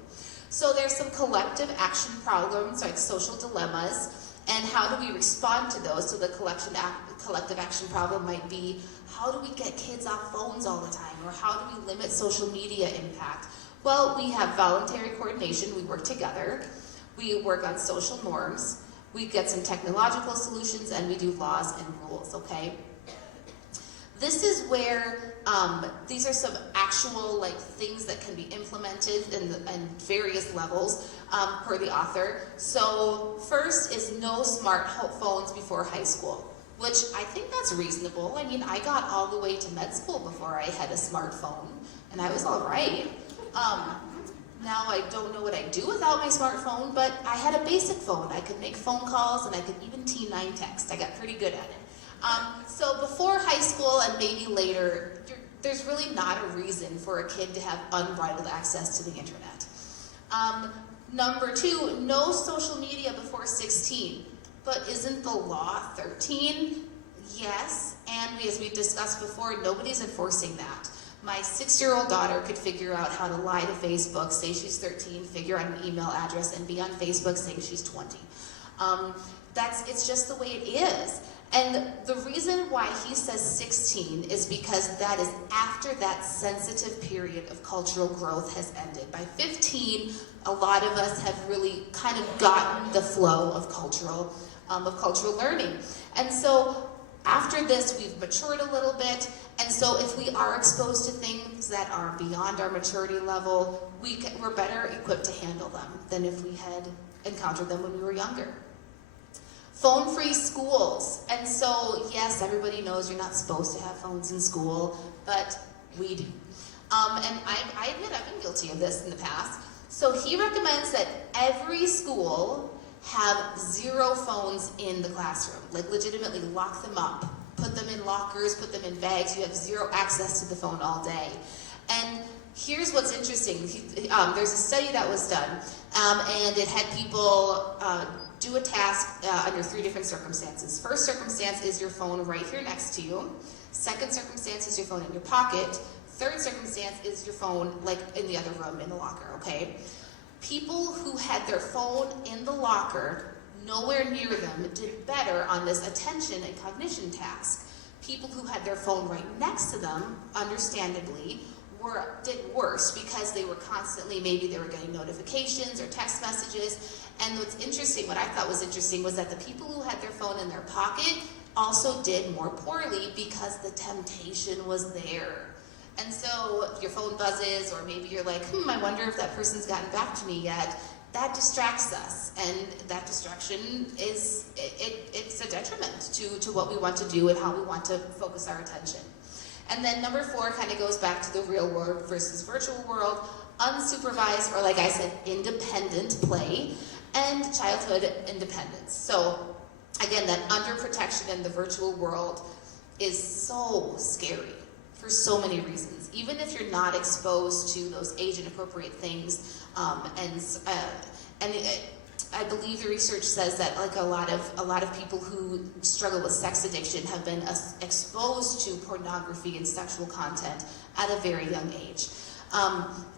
So there's some collective action problems, like social dilemmas, and how do we respond to those? So the collective action problem might be, how do we get kids off phones all the time? Or how do we limit social media impact? Well, we have voluntary coordination, we work together, we work on social norms, we get some technological solutions, and we do laws and rules, okay? This is where, these are some actual things that can be implemented in various levels per the author. So first is no smartphones before high school, which I think that's reasonable. I mean, I got all the way to med school before I had a smartphone, and I was all right. Now I don't know what I'd do without my smartphone, but I had a basic phone. I could make phone calls and I could even T9 text. I got pretty good at it. So before high school and maybe later, there's really not a reason for a kid to have unbridled access to the internet. Number 2, no social media before 16. But isn't the law 13? Yes, and as we discussed before, nobody's enforcing that. My 6-year-old daughter could figure out how to lie to Facebook, say she's 13, figure out an email address, and be on Facebook saying she's 20. It's just the way it is. And the reason why he says 16 is because that is after that sensitive period of cultural growth has ended. By 15, a lot of us have really kind of gotten the flow of cultural learning. And so after this, we've matured a little bit. And so if we are exposed to things that are beyond our maturity level, we're better equipped to handle them than if we had encountered them when we were younger. Phone-free schools. And so, yes, everybody knows you're not supposed to have phones in school, but we do. And I admit I've been guilty of this in the past. So he recommends that every school have 0 phones in the classroom. Like legitimately lock them up. Put them in lockers, put them in bags. You have 0 access to the phone all day. And here's what's interesting. There's a study that was done, and it had people do a task under 3 different circumstances. First circumstance is your phone right here next to you. Second circumstance is your phone in your pocket. Third circumstance is your phone like in the other room in the locker, okay? People who had their phone in the locker, nowhere near them, did better on this attention and cognition task. People who had their phone right next to them, understandably, did worse because they were constantly, maybe they were getting notifications or text messages. And what I thought was interesting was that the people who had their phone in their pocket also did more poorly because the temptation was there. And so your phone buzzes, or maybe you're like, I wonder if that person's gotten back to me yet. That distracts us, and that distraction it's a detriment to what we want to do and how we want to focus our attention. And then number 4 kind of goes back to the real world versus virtual world, unsupervised, or like I said, independent play, and childhood independence. So again, that underprotection in the virtual world is so scary for so many reasons. Even if you're not exposed to those age-inappropriate things, and I believe the research says that like a lot of people who struggle with sex addiction have been exposed to pornography and sexual content at a very young age.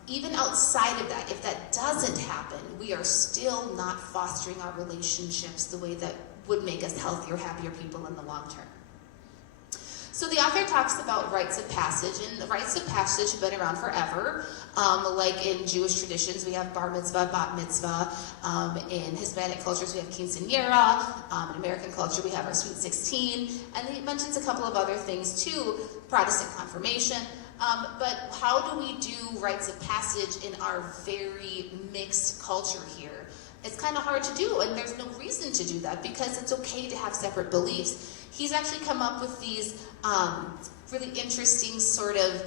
Even outside of that, if that doesn't happen, we are still not fostering our relationships the way that would make us healthier, happier people in the long term. So the author talks about rites of passage, and the rites of passage have been around forever. Like in Jewish traditions, we have bar mitzvah, bat mitzvah. In Hispanic cultures, we have quinceañera. In American culture, we have our sweet 16. And he mentions a couple of other things too, Protestant confirmation. But how do we do rites of passage in our very mixed culture here? It's kind of hard to do, and there's no reason to do that because it's okay to have separate beliefs. He's actually come up with these really interesting sort of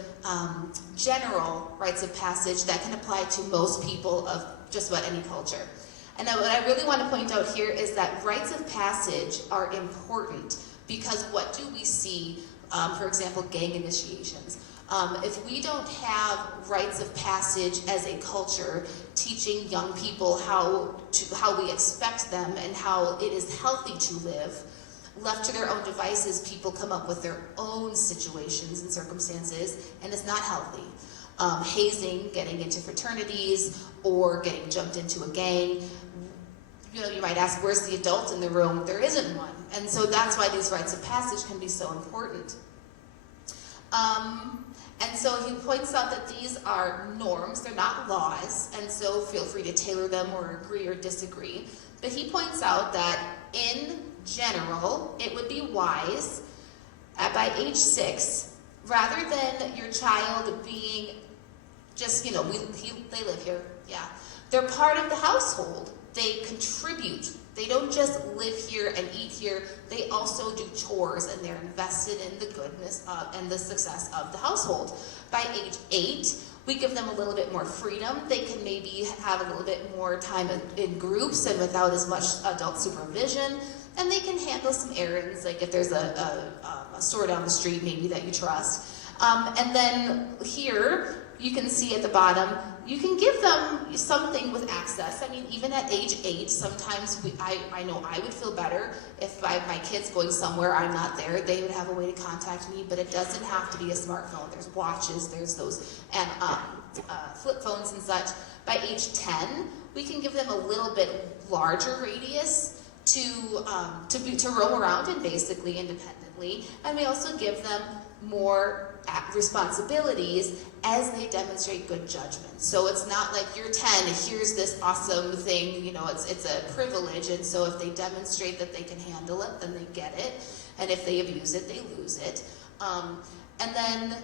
general rites of passage that can apply to most people of just about any culture. And what I really want to point out here is that rites of passage are important because what do we see, for example, gang initiations? If we don't have rites of passage as a culture, teaching young people how we expect them and how it is healthy to live, left to their own devices, people come up with their own situations and circumstances, and it's not healthy. Hazing, getting into fraternities, or getting jumped into a gang. You might ask, where's the adult in the room? There isn't one. And so that's why these rites of passage can be so important. And so he points out that these are norms, they're not laws, and so feel free to tailor them or agree or disagree. But he points out that in general, it would be wise by age 6, rather than your child being just, they live here, yeah. They're part of the household. They contribute. They don't just live here and eat here. They also do chores, and they're invested in the goodness and the success of the household. By age 8, We give them a little bit more freedom. They can maybe have a little bit more time in groups and without as much adult supervision. And they can handle some errands, like if there's a store down the street maybe that you trust. And then here, you can see at the bottom, you can give them something with access. I mean, even at age 8, sometimes I know I would feel better if my kid's going somewhere, I'm not there, they would have a way to contact me, but it doesn't have to be a smartphone. There's watches, there's those and flip phones and such. By age 10, we can give them a little bit larger radius to roam around in basically independently, and we also give them more responsibilities as they demonstrate good judgment. So it's not like you're 10, here's this awesome thing, you know, it's a privilege, and so if they demonstrate that they can handle it, then they get it, and if they abuse it, they lose it. And then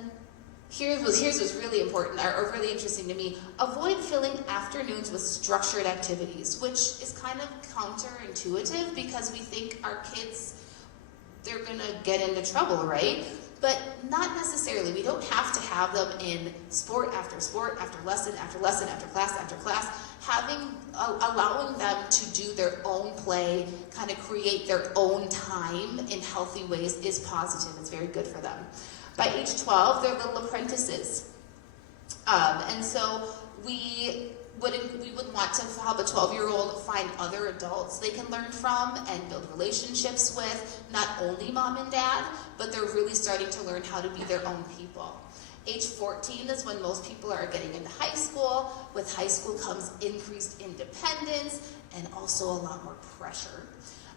here's what's really important, or really interesting to me. Avoid filling afternoons with structured activities, which is kind of counterintuitive because we think our kids, they're gonna get into trouble, right? But not necessarily. We don't have to have them in sport, after lesson, after lesson, after class. Allowing them to do their own play, kind of create their own time in healthy ways is positive. It's very good for them. By age 12, they're little apprentices. And so we would want to help a 12-year-old find other adults they can learn from and build relationships with, not only mom and dad, but they're really starting to learn how to be their own people. Age 14 is when most people are getting into high school. With high school comes increased independence and also a lot more pressure.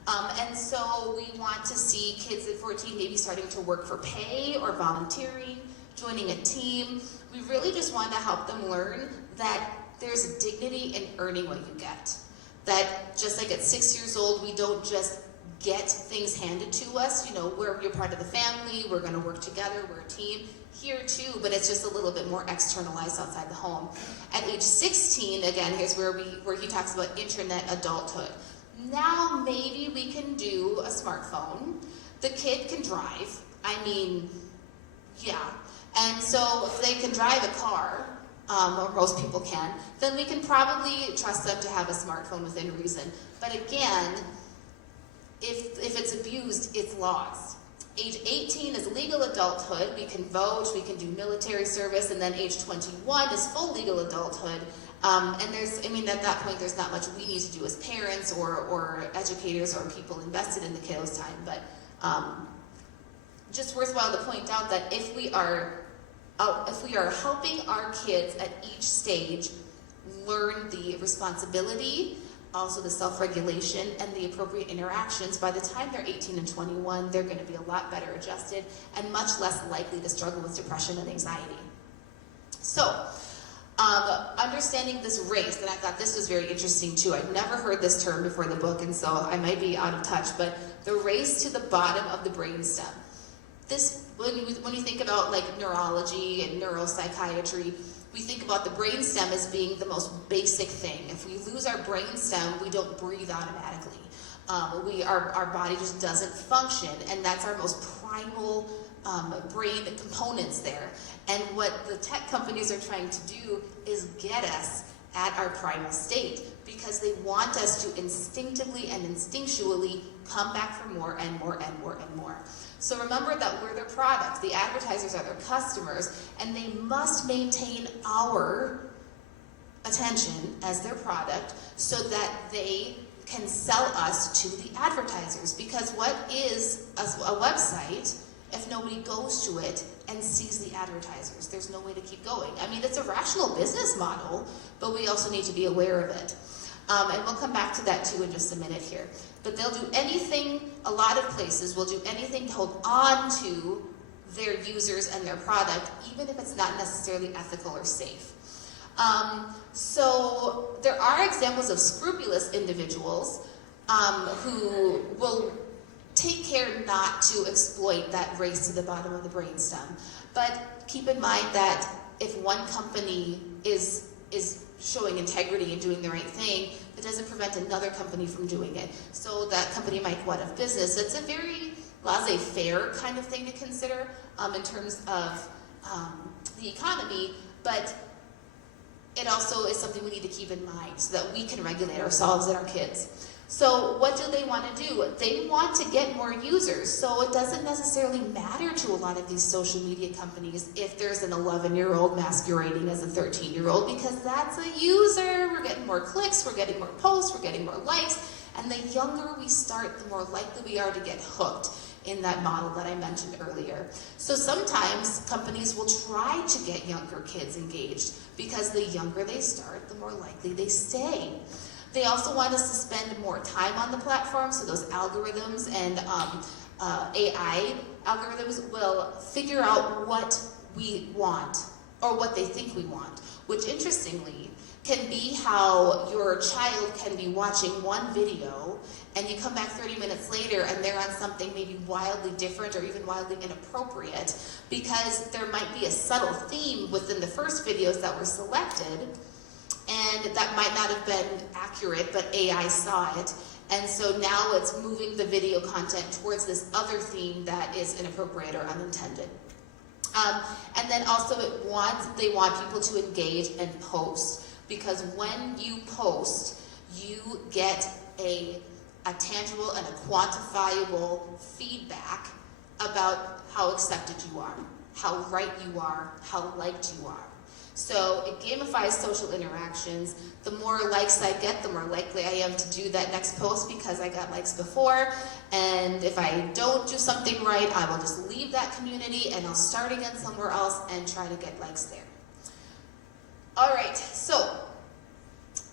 And so we want to see kids at 14 maybe starting to work for pay or volunteering, joining a team. We really just want to help them learn that there's a dignity in earning what you get. That just like at 6 years old, we don't just get things handed to us. You know, you're part of the family, we're going to work together, we're a team. Here too, but it's just a little bit more externalized outside the home. At age 16, again, here's where he talks about intranet adulthood. Now maybe we can do a smartphone. The kid can drive. I mean, yeah. And so if they can drive a car, or most people can, then we can probably trust them to have a smartphone within reason. But again, if it's abused, it's lost. Age 18 is legal adulthood. We can vote, we can do military service, and then age 21 is full legal adulthood. And at that point, there's not much we need to do as parents or educators or people invested in the kiddos' time. But just worthwhile to point out that if we are helping our kids at each stage learn the responsibility, also the self-regulation and the appropriate interactions, by the time they're 18 and 21, they're going to be a lot better adjusted and much less likely to struggle with depression and anxiety. So, understanding this race, and I thought this was very interesting too. I'd never heard this term before the book, and so I might be out of touch, but the race to the bottom of the brainstem. This, when you think about like neurology and neuropsychiatry, we think about the brainstem as being the most basic thing. If we lose our brainstem, we don't breathe automatically. Our body just doesn't function, and that's our most primal brain components there. And what the tech companies are trying to do is get us at our primal state, because they want us to instinctively and instinctually come back for more and more and more and more. So remember that we're their product. The advertisers are their customers, and they must maintain our attention as their product so that they can sell us to the advertisers. Because what is a website if nobody goes to it and sees the advertisers? There's no way to keep going. I mean, it's a rational business model, but we also need to be aware of it. And we'll come back to that too in just a minute here. But they'll do anything, a lot of places will do anything to hold on to their users and their product, even if it's not necessarily ethical or safe. So there are examples of scrupulous individuals who will take care not to exploit that race to the bottom of the brainstem. But keep in mind that if one company is showing integrity and doing the right thing, it doesn't prevent another company from doing it. So that company might go out of business. It's a very laissez-faire kind of thing to consider in terms of the economy, but it also is something we need to keep in mind so that we can regulate ourselves and our kids. So what do they want to do? They want to get more users. So it doesn't necessarily matter to a lot of these social media companies if there's an 11-year-old masquerading as a 13-year-old, because that's a user. We're getting more clicks, we're getting more posts, we're getting more likes. And the younger we start, the more likely we are to get hooked in that model that I mentioned earlier. So sometimes companies will try to get younger kids engaged because the younger they start, the more likely they stay. They also want us to spend more time on the platform, so those algorithms and AI algorithms will figure out what we want, or what they think we want, which interestingly can be how your child can be watching one video and you come back 30 minutes later and they're on something maybe wildly different or even wildly inappropriate, because there might be a subtle theme within the first videos that were selected, and that might not have been accurate, but AI saw it. And so now it's moving the video content towards this other theme that is inappropriate or unintended. And then also they want people to engage and post, because when you post, you get a tangible and a quantifiable feedback about how accepted you are, how right you are, how liked you are. So it gamifies social interactions. The more likes I get, the more likely I am to do that next post because I got likes before. And if I don't do something right, I will just leave that community and I'll start again somewhere else and try to get likes there. All right, so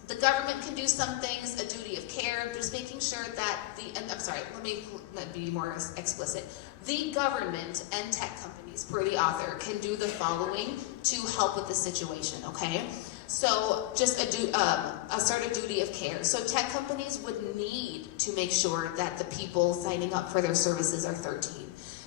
the government can do some things, a duty of care, just making sure that let me be more explicit. The government and tech companies, per the author, can do the following to help with the situation, okay? So just a sort of duty of care. So tech companies would need to make sure that the people signing up for their services are 13.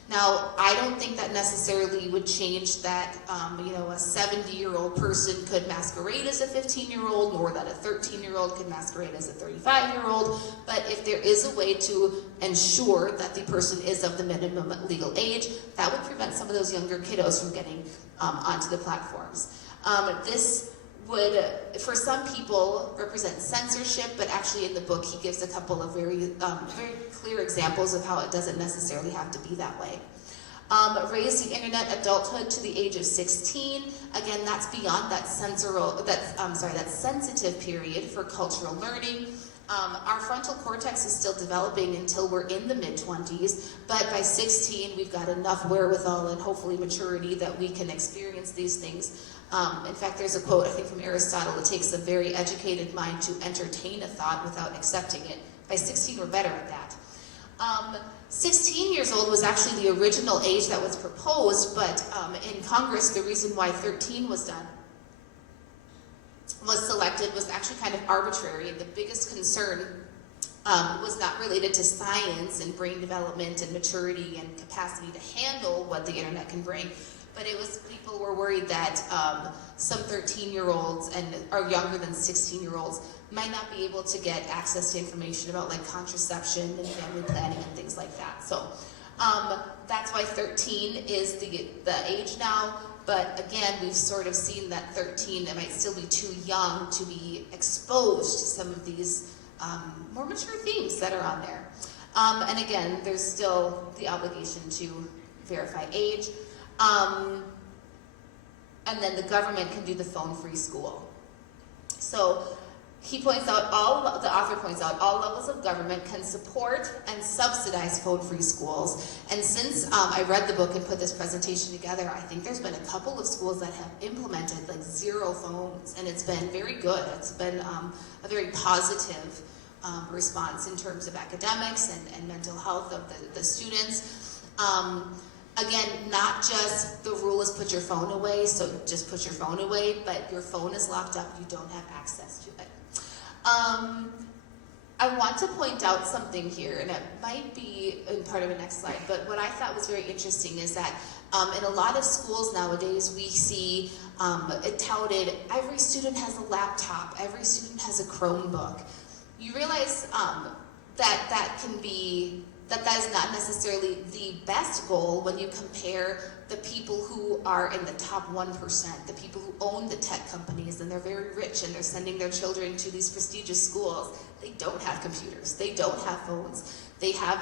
Now, I don't think that necessarily would change that, a 70-year-old person could masquerade as a 15-year-old, nor that a 13-year-old could masquerade as a 35-year-old. But if there is a way to ensure that the person is of the minimum legal age, that would prevent some of those younger kiddos from getting onto the platforms. This would, for some people, represent censorship, but actually in the book he gives a couple of very clear examples of how it doesn't necessarily have to be that way. Raise the internet adulthood to the age of 16. Again, that's beyond that sensitive period for cultural learning. Our frontal cortex is still developing until we're in the mid-20s, but by 16 we've got enough wherewithal and hopefully maturity that we can experience these things. In fact, there's a quote, I think, from Aristotle: it takes a very educated mind to entertain a thought without accepting it. By 16, we're better at that. 16 years old was actually the original age that was proposed, but in Congress, the reason why 13 was selected was actually kind of arbitrary. And the biggest concern was not related to science and brain development and maturity and capacity to handle what the internet can bring. But it was, people were worried that some 13-year-olds or younger than 16-year-olds might not be able to get access to information about like contraception and family planning and things like that. So that's why 13 is the age now. But again, we've sort of seen that 13, it might still be too young to be exposed to some of these more mature themes that are on there. And again, there's still the obligation to verify age. And then the government can do the phone-free school. So he points out, the author points out, all levels of government can support and subsidize phone-free schools. And since I read the book and put this presentation together, I think there's been a couple of schools that have implemented like 0 phones, and it's been very good. It's been a very positive response in terms of academics and mental health of the students. Again, not just the rule is put your phone away, so just put your phone away, but your phone is locked up, you don't have access to it. I want to point out something here, and it might be in part of the next slide, but what I thought was very interesting is that in a lot of schools nowadays, we see it touted, every student has a laptop, every student has a Chromebook. You realize that that is not necessarily the best goal when you compare the people who are in the top 1%, the people who own the tech companies and they're very rich and they're sending their children to these prestigious schools. They don't have computers, they don't have phones, they have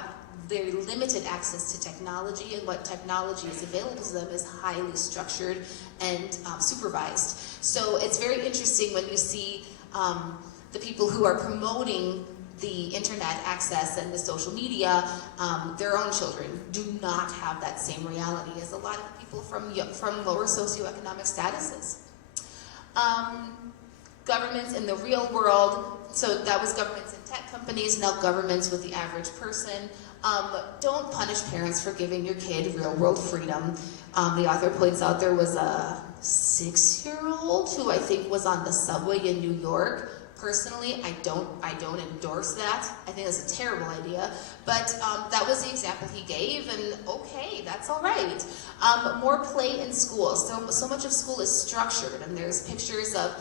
very limited access to technology, and what technology is available to them is highly structured and supervised. So it's very interesting when you see the people who are promoting the internet access and the social media, their own children do not have that same reality as a lot of people from lower socioeconomic statuses. Governments in the real world, so that was governments and tech companies, now governments with the average person. Don't punish parents for giving your kid real world freedom. The author points out there was a 6-year-old who I think was on the subway in New York. Personally, I don't endorse that. I think that's a terrible idea. But that was the example he gave, and okay, that's all right. More play in school. So much of school is structured, and there's pictures of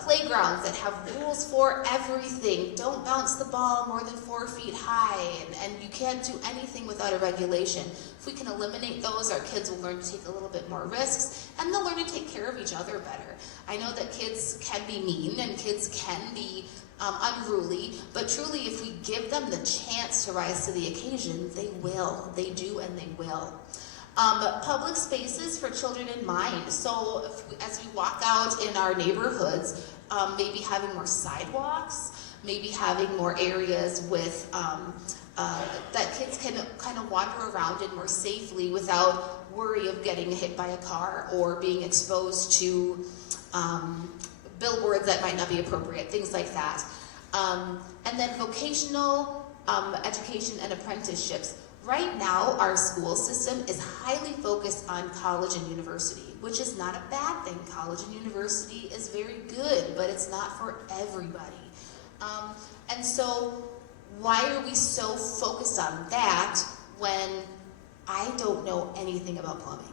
playgrounds that have rules for everything. Don't bounce the ball more than 4 feet high, and you can't do anything without a regulation. If we can eliminate those, our kids will learn to take a little bit more risks, and they'll learn to take care of each other better. I know that kids can be mean, and kids can be unruly, but truly if we give them the chance to rise to the occasion, they will. They do, and they will. Public spaces for children in mind. So as we walk out in our neighborhoods, maybe having more sidewalks, maybe having more areas with that kids can kind of wander around in more safely without worry of getting hit by a car or being exposed to billboards that might not be appropriate, things like that. And then vocational education and apprenticeships. Right now, our school system is highly focused on college and university, which is not a bad thing. College and university is very good, but it's not for everybody. And so, why are we so focused on that when I don't know anything about plumbing?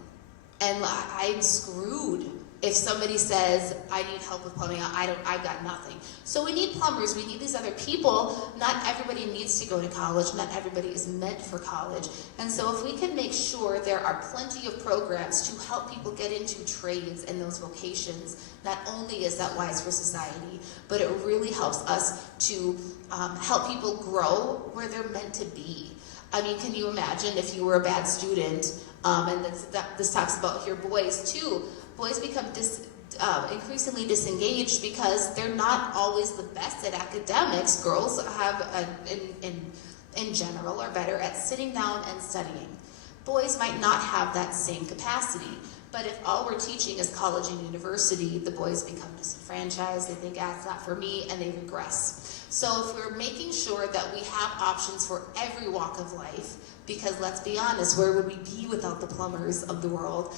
And I'm screwed if somebody says, I need help with plumbing, I've got nothing. So we need plumbers, we need these other people. Not everybody needs to go to college, not everybody is meant for college. And so if we can make sure there are plenty of programs to help people get into trades and those vocations, not only is that wise for society, but it really helps us to help people grow where they're meant to be. I mean, can you imagine if you were a bad student, and this talks about here boys too, boys become increasingly disengaged because they're not always the best at academics. Girls have, in general, are better at sitting down and studying. Boys might not have that same capacity, but if all we're teaching is college and university, the boys become disenfranchised, they think, it's not for me, and they regress. So if we're making sure that we have options for every walk of life, because let's be honest, where would we be without the plumbers of the world?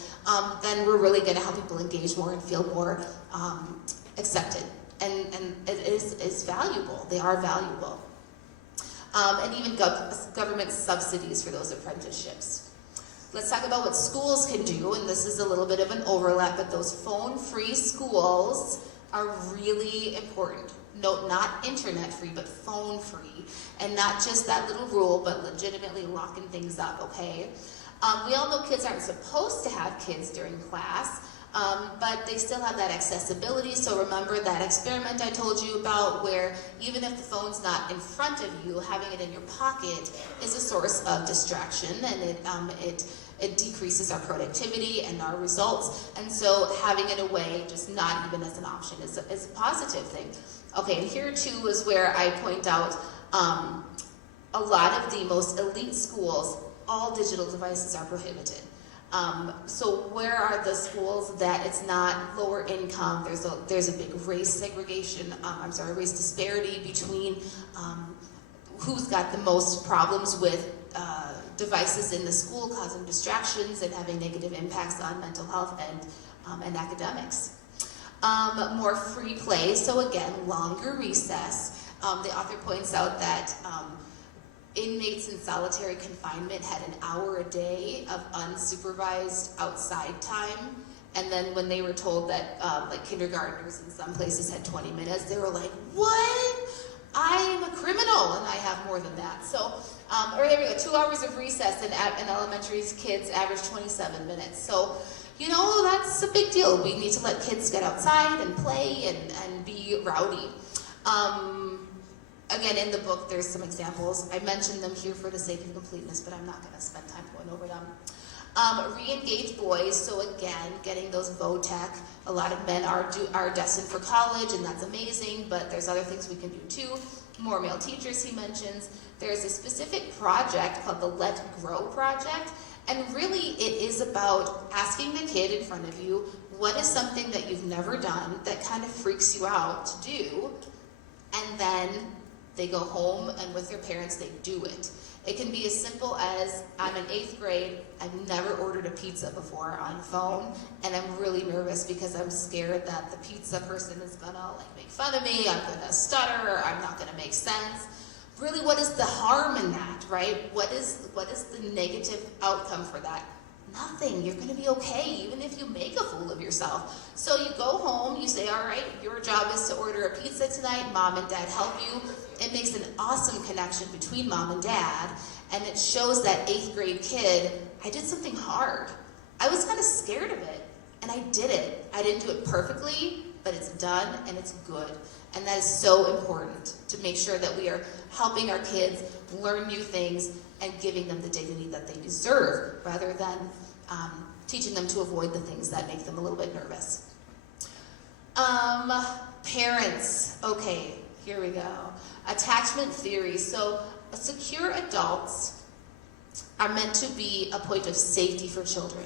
Then we're really going to help people engage more and feel more accepted. And it is valuable. They are valuable. And even government subsidies for those apprenticeships. Let's talk about what schools can do, and this is a little bit of an overlap, but those phone-free schools are really important. No, not internet-free, but phone-free. And not just that little rule, but legitimately locking things up, okay? We all know kids aren't supposed to have kids during class, but they still have that accessibility. So remember that experiment I told you about where even if the phone's not in front of you, having it in your pocket is a source of distraction, and it decreases our productivity and our results. And so having it away, just not even as an option, is a positive thing. Okay, and here too is where I point out a lot of the most elite schools, all digital devices are prohibited. So where are the schools that it's not lower income? There's a big race segregation, race disparity between who's got the most problems with devices in the school, causing distractions and having negative impacts on mental health and academics. More free play, so again, longer recess. The author points out that inmates in solitary confinement had an hour a day of unsupervised outside time, and then when they were told that like kindergartners in some places had 20 minutes, they were like, what? I'm a criminal and I have more than that. So, or there we go, 2 hours of recess in elementary kids average 27 minutes. So, that's a big deal. We need to let kids get outside and play and be rowdy. Again, in the book, there's some examples. I mentioned them here for the sake of completeness, but I'm not going to spend time going over them. Re-engage boys, so again, getting those VOTEC. A lot of men are destined for college, and that's amazing, but there's other things we can do too. More male teachers, he mentions. There's a specific project called the Let Grow Project, and really it is about asking the kid in front of you, what is something that you've never done that kind of freaks you out to do, and then they go home and with their parents they do it. It can be as simple as, I'm in 8th grade, I've never ordered a pizza before on phone, and I'm really nervous because I'm scared that the pizza person is gonna make fun of me, I'm gonna stutter, or I'm not gonna make sense. Really, what is the harm in that, right? What is the negative outcome for that? Nothing. You're gonna be okay, even if you make a fool of yourself. So you go home, you say, all right, your job is to order a pizza tonight, mom and dad help you. It makes an awesome connection between mom and dad, and it shows that 8th grade kid, I did something hard. I was kind of scared of it, and I did it. I didn't do it perfectly, but it's done and it's good. And that is so important, to make sure that we are helping our kids learn new things and giving them the dignity that they deserve, rather than teaching them to avoid the things that make them a little bit nervous. Parents, okay, here we go. Attachment theory. So secure adults are meant to be a point of safety for children,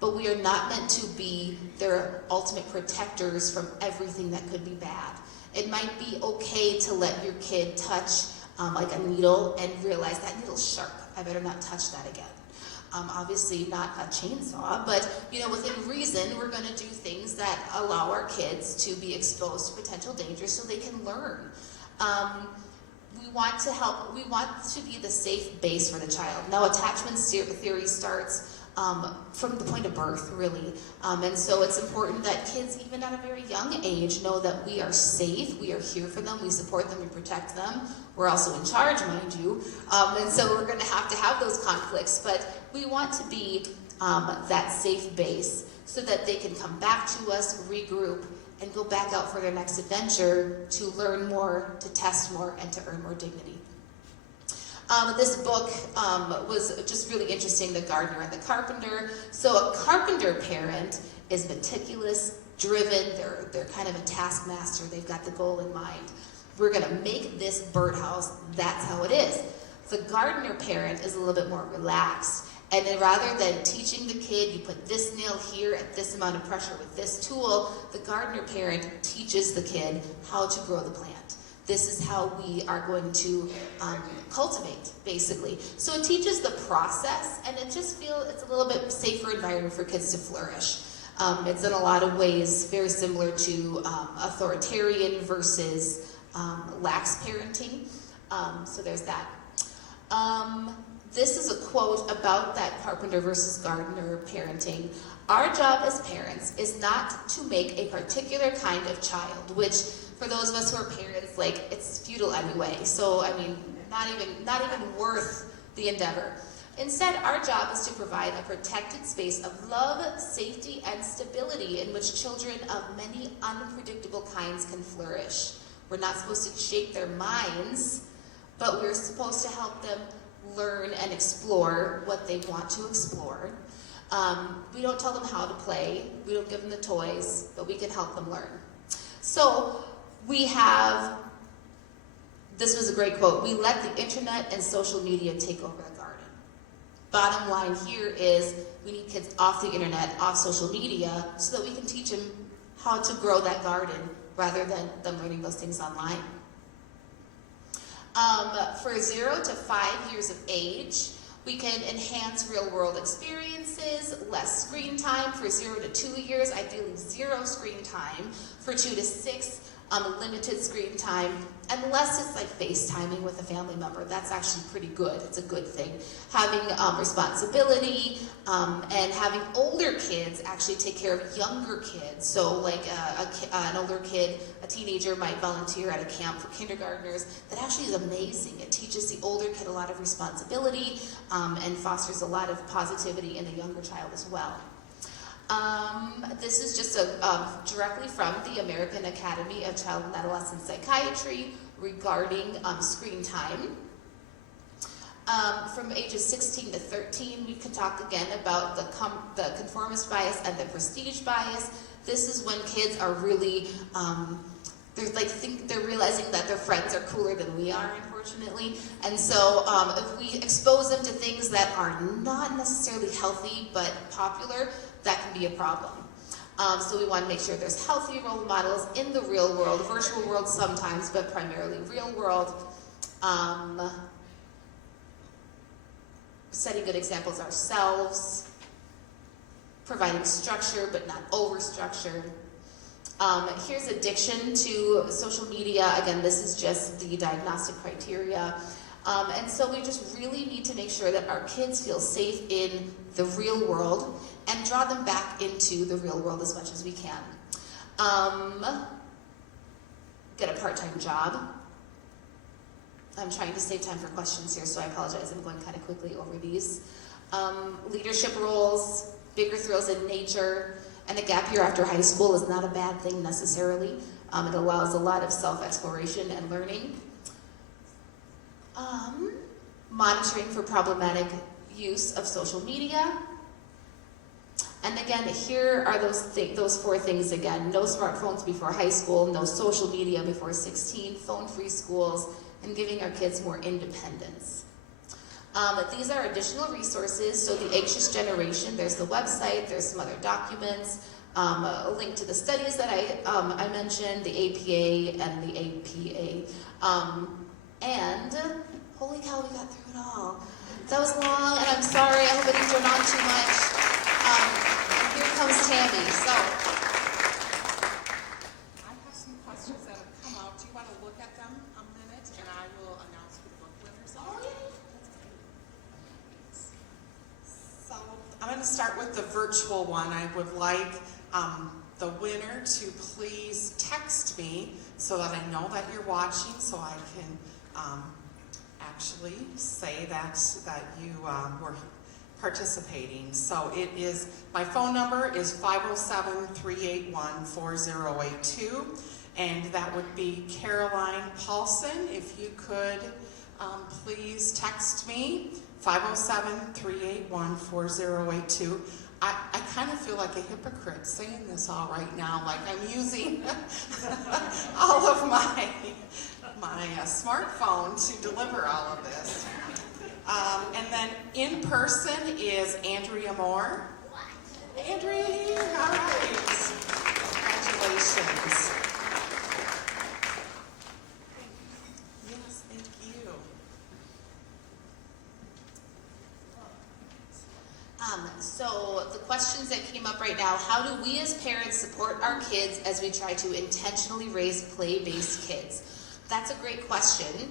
but we are not meant to be their ultimate protectors from everything that could be bad. It might be okay to let your kid touch like a needle and realize that needle's sharp. I better not touch that again. Obviously not a chainsaw, but within reason, we're going to do things that allow our kids to be exposed to potential dangers so they can learn. We want to help. We want to be the safe base for the child. Now, attachment theory starts from the point of birth, really. And so it's important that kids, even at a very young age, know that we are safe, we are here for them, we support them, we protect them. We're also in charge, mind you. And so we're going to have those conflicts, but we want to be that safe base so that they can come back to us, regroup, and go back out for their next adventure to learn more, to test more, and to earn more dignity. This book was just really interesting, The Gardener and the Carpenter. So a carpenter parent is meticulous, driven, they're kind of a taskmaster, they've got the goal in mind. We're going to make this birdhouse, that's how it is. The gardener parent is a little bit more relaxed, and then rather than teaching the kid, you put this nail here at this amount of pressure with this tool, the gardener parent teaches the kid how to grow the plant. This is how we are going to cultivate, basically. So it teaches the process, and it just it's a little bit safer environment for kids to flourish. It's in a lot of ways very similar to authoritarian versus lax parenting. So there's that. This is a quote about that carpenter versus gardener parenting. Our job as parents is not to make a particular kind of child, which for those of us who are parents, it's futile anyway. So, not even worth the endeavor. Instead, our job is to provide a protected space of love, safety, and stability in which children of many unpredictable kinds can flourish. We're not supposed to shape their minds, but we're supposed to help them learn and explore what they want to explore. We don't tell them how to play, we don't give them the toys, but we can help them learn. So this was a great quote, we let the internet and social media take over the garden. Bottom line here is we need kids off the internet, off social media, so that we can teach them how to grow that garden rather than them learning those things online. For 0 to 5 years of age, we can enhance real-world experiences, less screen time. For 0 to 2 years, ideally 0 screen time. For 2 to 6, limited screen time, unless it's like FaceTiming with a family member. That's actually pretty good. It's a good thing. Having responsibility and having older kids actually take care of younger kids. So like an older kid, a teenager might volunteer at a camp for kindergartners. That actually is amazing. It teaches the older kid a lot of responsibility and fosters a lot of positivity in the younger child as well. This is just directly from the American Academy of Child and Adolescent Psychiatry regarding screen time. From ages 16 to 13, we can talk again about the conformist bias and the prestige bias. This is when kids are really, they're realizing that their friends are cooler than we are, unfortunately. And so if we expose them to things that are not necessarily healthy but popular, that can be a problem. So we want to make sure there's healthy role models in the real world, virtual world sometimes, but primarily real world. Setting good examples ourselves, providing structure but not over-structured. Here's addiction to social media. Again, this is just the diagnostic criteria. And so we just really need to make sure that our kids feel safe in the real world and draw them back into the real world as much as we can. Get a part-time job. I'm trying to save time for questions here, so I apologize. I'm going kind of quickly over these. Leadership roles, bigger thrills in nature, and a gap year after high school is not a bad thing necessarily. It allows a lot of self-exploration and learning. Monitoring for problematic use of social media. And again, here are those four things again. No smartphones before high school, no social media before 16, phone-free schools, and giving our kids more independence. These are additional resources. So the Anxious Generation, there's the website, there's some other documents, a link to the studies that I mentioned, the APA and the APA. And holy cow, we got through it all. That was long, and I'm sorry, I hope I didn't drone on too much. Here comes Tammy. So, I have some questions that have come out. Do you want to look at them a minute, and I will announce who the book winners are? So, I'm going to start with the virtual one. I would like the winner to please text me so that I know that you're watching, so I can actually say that you were participating. So it is, my phone number is 507-381-4082, and that would be Caroline Paulson. If you could please text me, 507-381-4082. I kind of feel like a hypocrite saying this all right now, like I'm using all of my smartphone to deliver all of this. And then in person is Andrea Moore. Andrea, all right. Congratulations. Yes, thank you. So the questions that came up right now, how do we as parents support our kids as we try to intentionally raise play-based kids? That's a great question.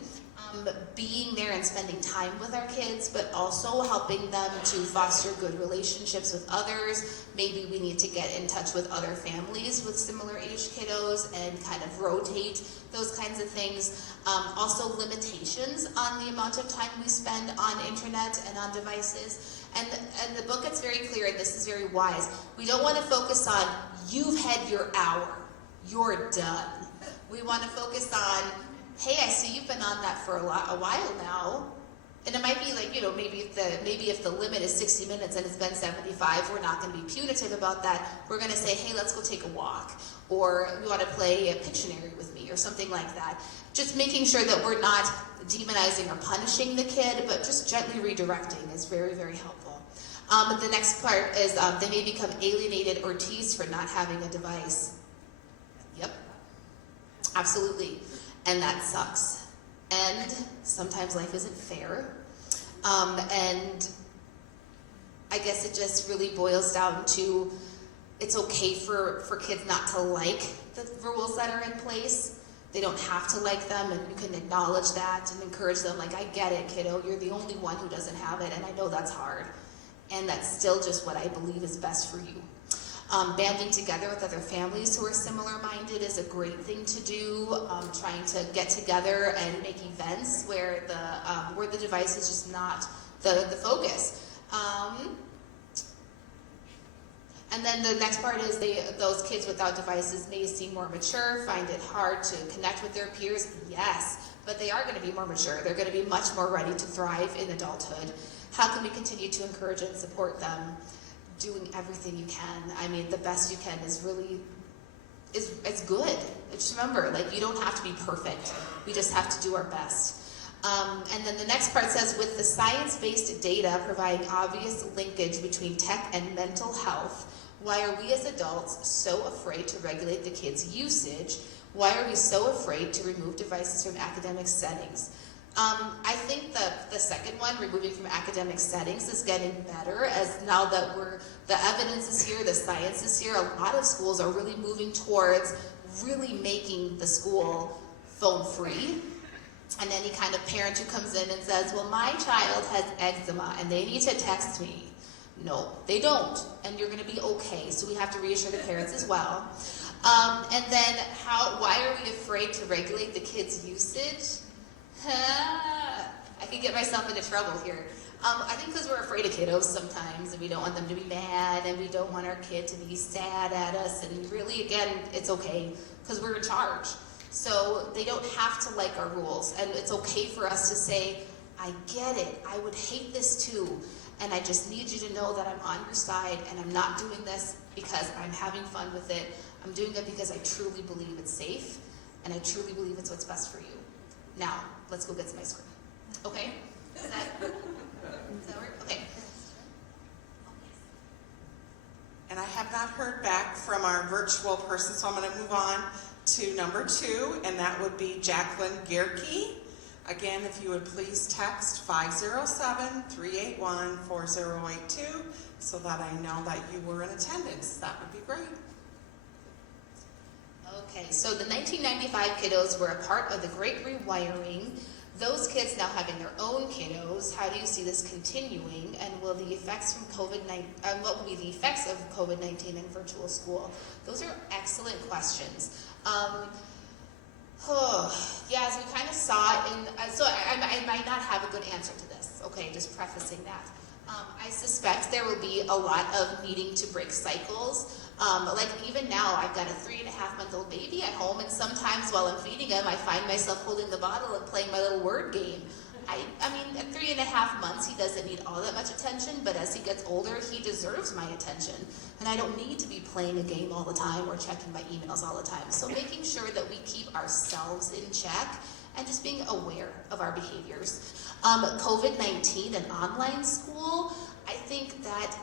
Being there and spending time with our kids, but also helping them to foster good relationships with others. Maybe we need to get in touch with other families with similar age kiddos and kind of rotate those kinds of things. Also limitations on the amount of time we spend on internet and on devices. And the book gets very clear, and this is very wise. We don't want to focus on, you've had your hour, you're done. We want to focus on, hey, I see you've been on that for a while now. And it might be like, maybe if the limit is 60 minutes and it's been 75, we're not going to be punitive about that. We're going to say, hey, let's go take a walk. Or you want to play a Pictionary with me or something like that. Just making sure that we're not demonizing or punishing the kid, but just gently redirecting is very, very helpful. The next part is they may become alienated or teased for not having a device. Yep, absolutely. And that sucks. And sometimes life isn't fair. And I guess it just really boils down to, it's okay for kids not to like the rules that are in place. They don't have to like them, and you can acknowledge that and encourage them, like, I get it, kiddo, you're the only one who doesn't have it, and I know that's hard. And that's still just what I believe is best for you. Banding together with other families who are similar-minded is a great thing to do. Trying to get together and make events where the device is just not the focus. And then the next part is those kids without devices may seem more mature, find it hard to connect with their peers. Yes, but they are going to be more mature. They're going to be much more ready to thrive in adulthood. How can we continue to encourage and support them? Doing everything you can. I mean, the best you can is good. Just remember, like, you don't have to be perfect. We just have to do our best. And then the next part says, with the science-based data providing obvious linkage between tech and mental health, why are we as adults so afraid to regulate the kids' usage? Why are we so afraid to remove devices from academic settings? I think the second one, removing from academic settings, is getting better, as now that the evidence is here, the science is here, a lot of schools are really moving towards really making the school phone-free. And any kind of parent who comes in and says, well, my child has eczema and they need to text me. No, they don't, and you're going to be okay. So we have to reassure the parents as well. And then why are we afraid to regulate the kids' usage? I could get myself into trouble here. I think because we're afraid of kiddos sometimes, and we don't want them to be mad, and we don't want our kid to be sad at us. And really, again, it's okay because we're in charge. So they don't have to like our rules, and it's okay for us to say, I get it, I would hate this too, and I just need you to know that I'm on your side, and I'm not doing this because I'm having fun with it. I'm doing it because I truly believe it's safe, and I truly believe it's what's best for you. Now, let's go get some ice cream. Okay? Does that work? Okay. And I have not heard back from our virtual person, so I'm going to move on to number 2, and that would be Jacqueline Gehrke. Again, if you would please text 507-381-4082 so that I know that you were in attendance. That would be great. Okay, so the 1995 kiddos were a part of the Great Rewiring. Those kids now having their own kiddos, how do you see this continuing, and will the effects from what will be the effects of COVID-19 in virtual school? Those are excellent questions. Yeah, as we kind of saw so I might not have a good answer to this, okay, just prefacing that. I suspect there will be a lot of needing to break cycles. Like even now, I've got a 3.5-month-old baby at home, and sometimes while I'm feeding him, I find myself holding the bottle and playing my little word game. I mean, at 3.5 months, he doesn't need all that much attention, but as he gets older, he deserves my attention. And I don't need to be playing a game all the time or checking my emails all the time. So making sure that we keep ourselves in check and just being aware of our behaviors. COVID-19 and online school, I think that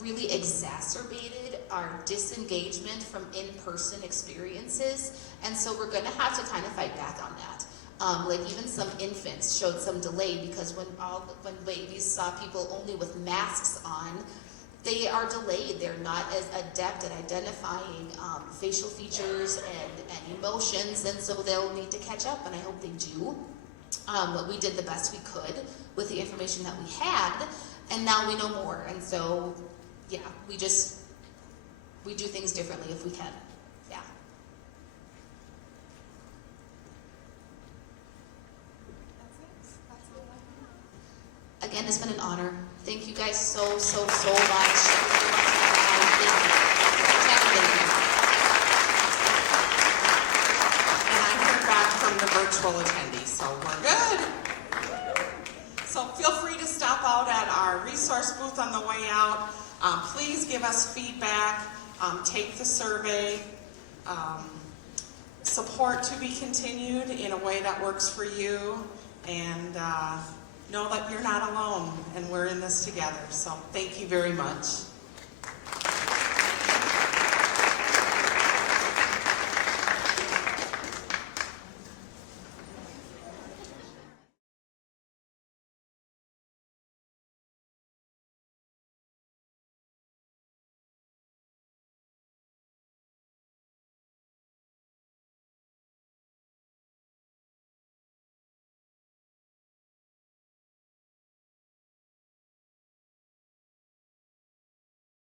really exacerbated our disengagement from in-person experiences. And so we're going to have to kind of fight back on that. Like even some infants showed some delay because when babies saw people only with masks on, they are delayed. They're not as adept at identifying facial features and emotions, and so they'll need to catch up, and I hope they do. But we did the best we could with the information that we had, and now we know more. And so, yeah, we do things differently if we can. Yeah. Again, it's been an honor. Thank you guys so much. Thank you. And I heard back from the virtual attendees, so we're good. So feel free to stop out at our resource booth on the way out. Please give us feedback. Take the survey. Support to be continued in a way that works for you. And know that you're not alone, and we're in this together. So thank you very much.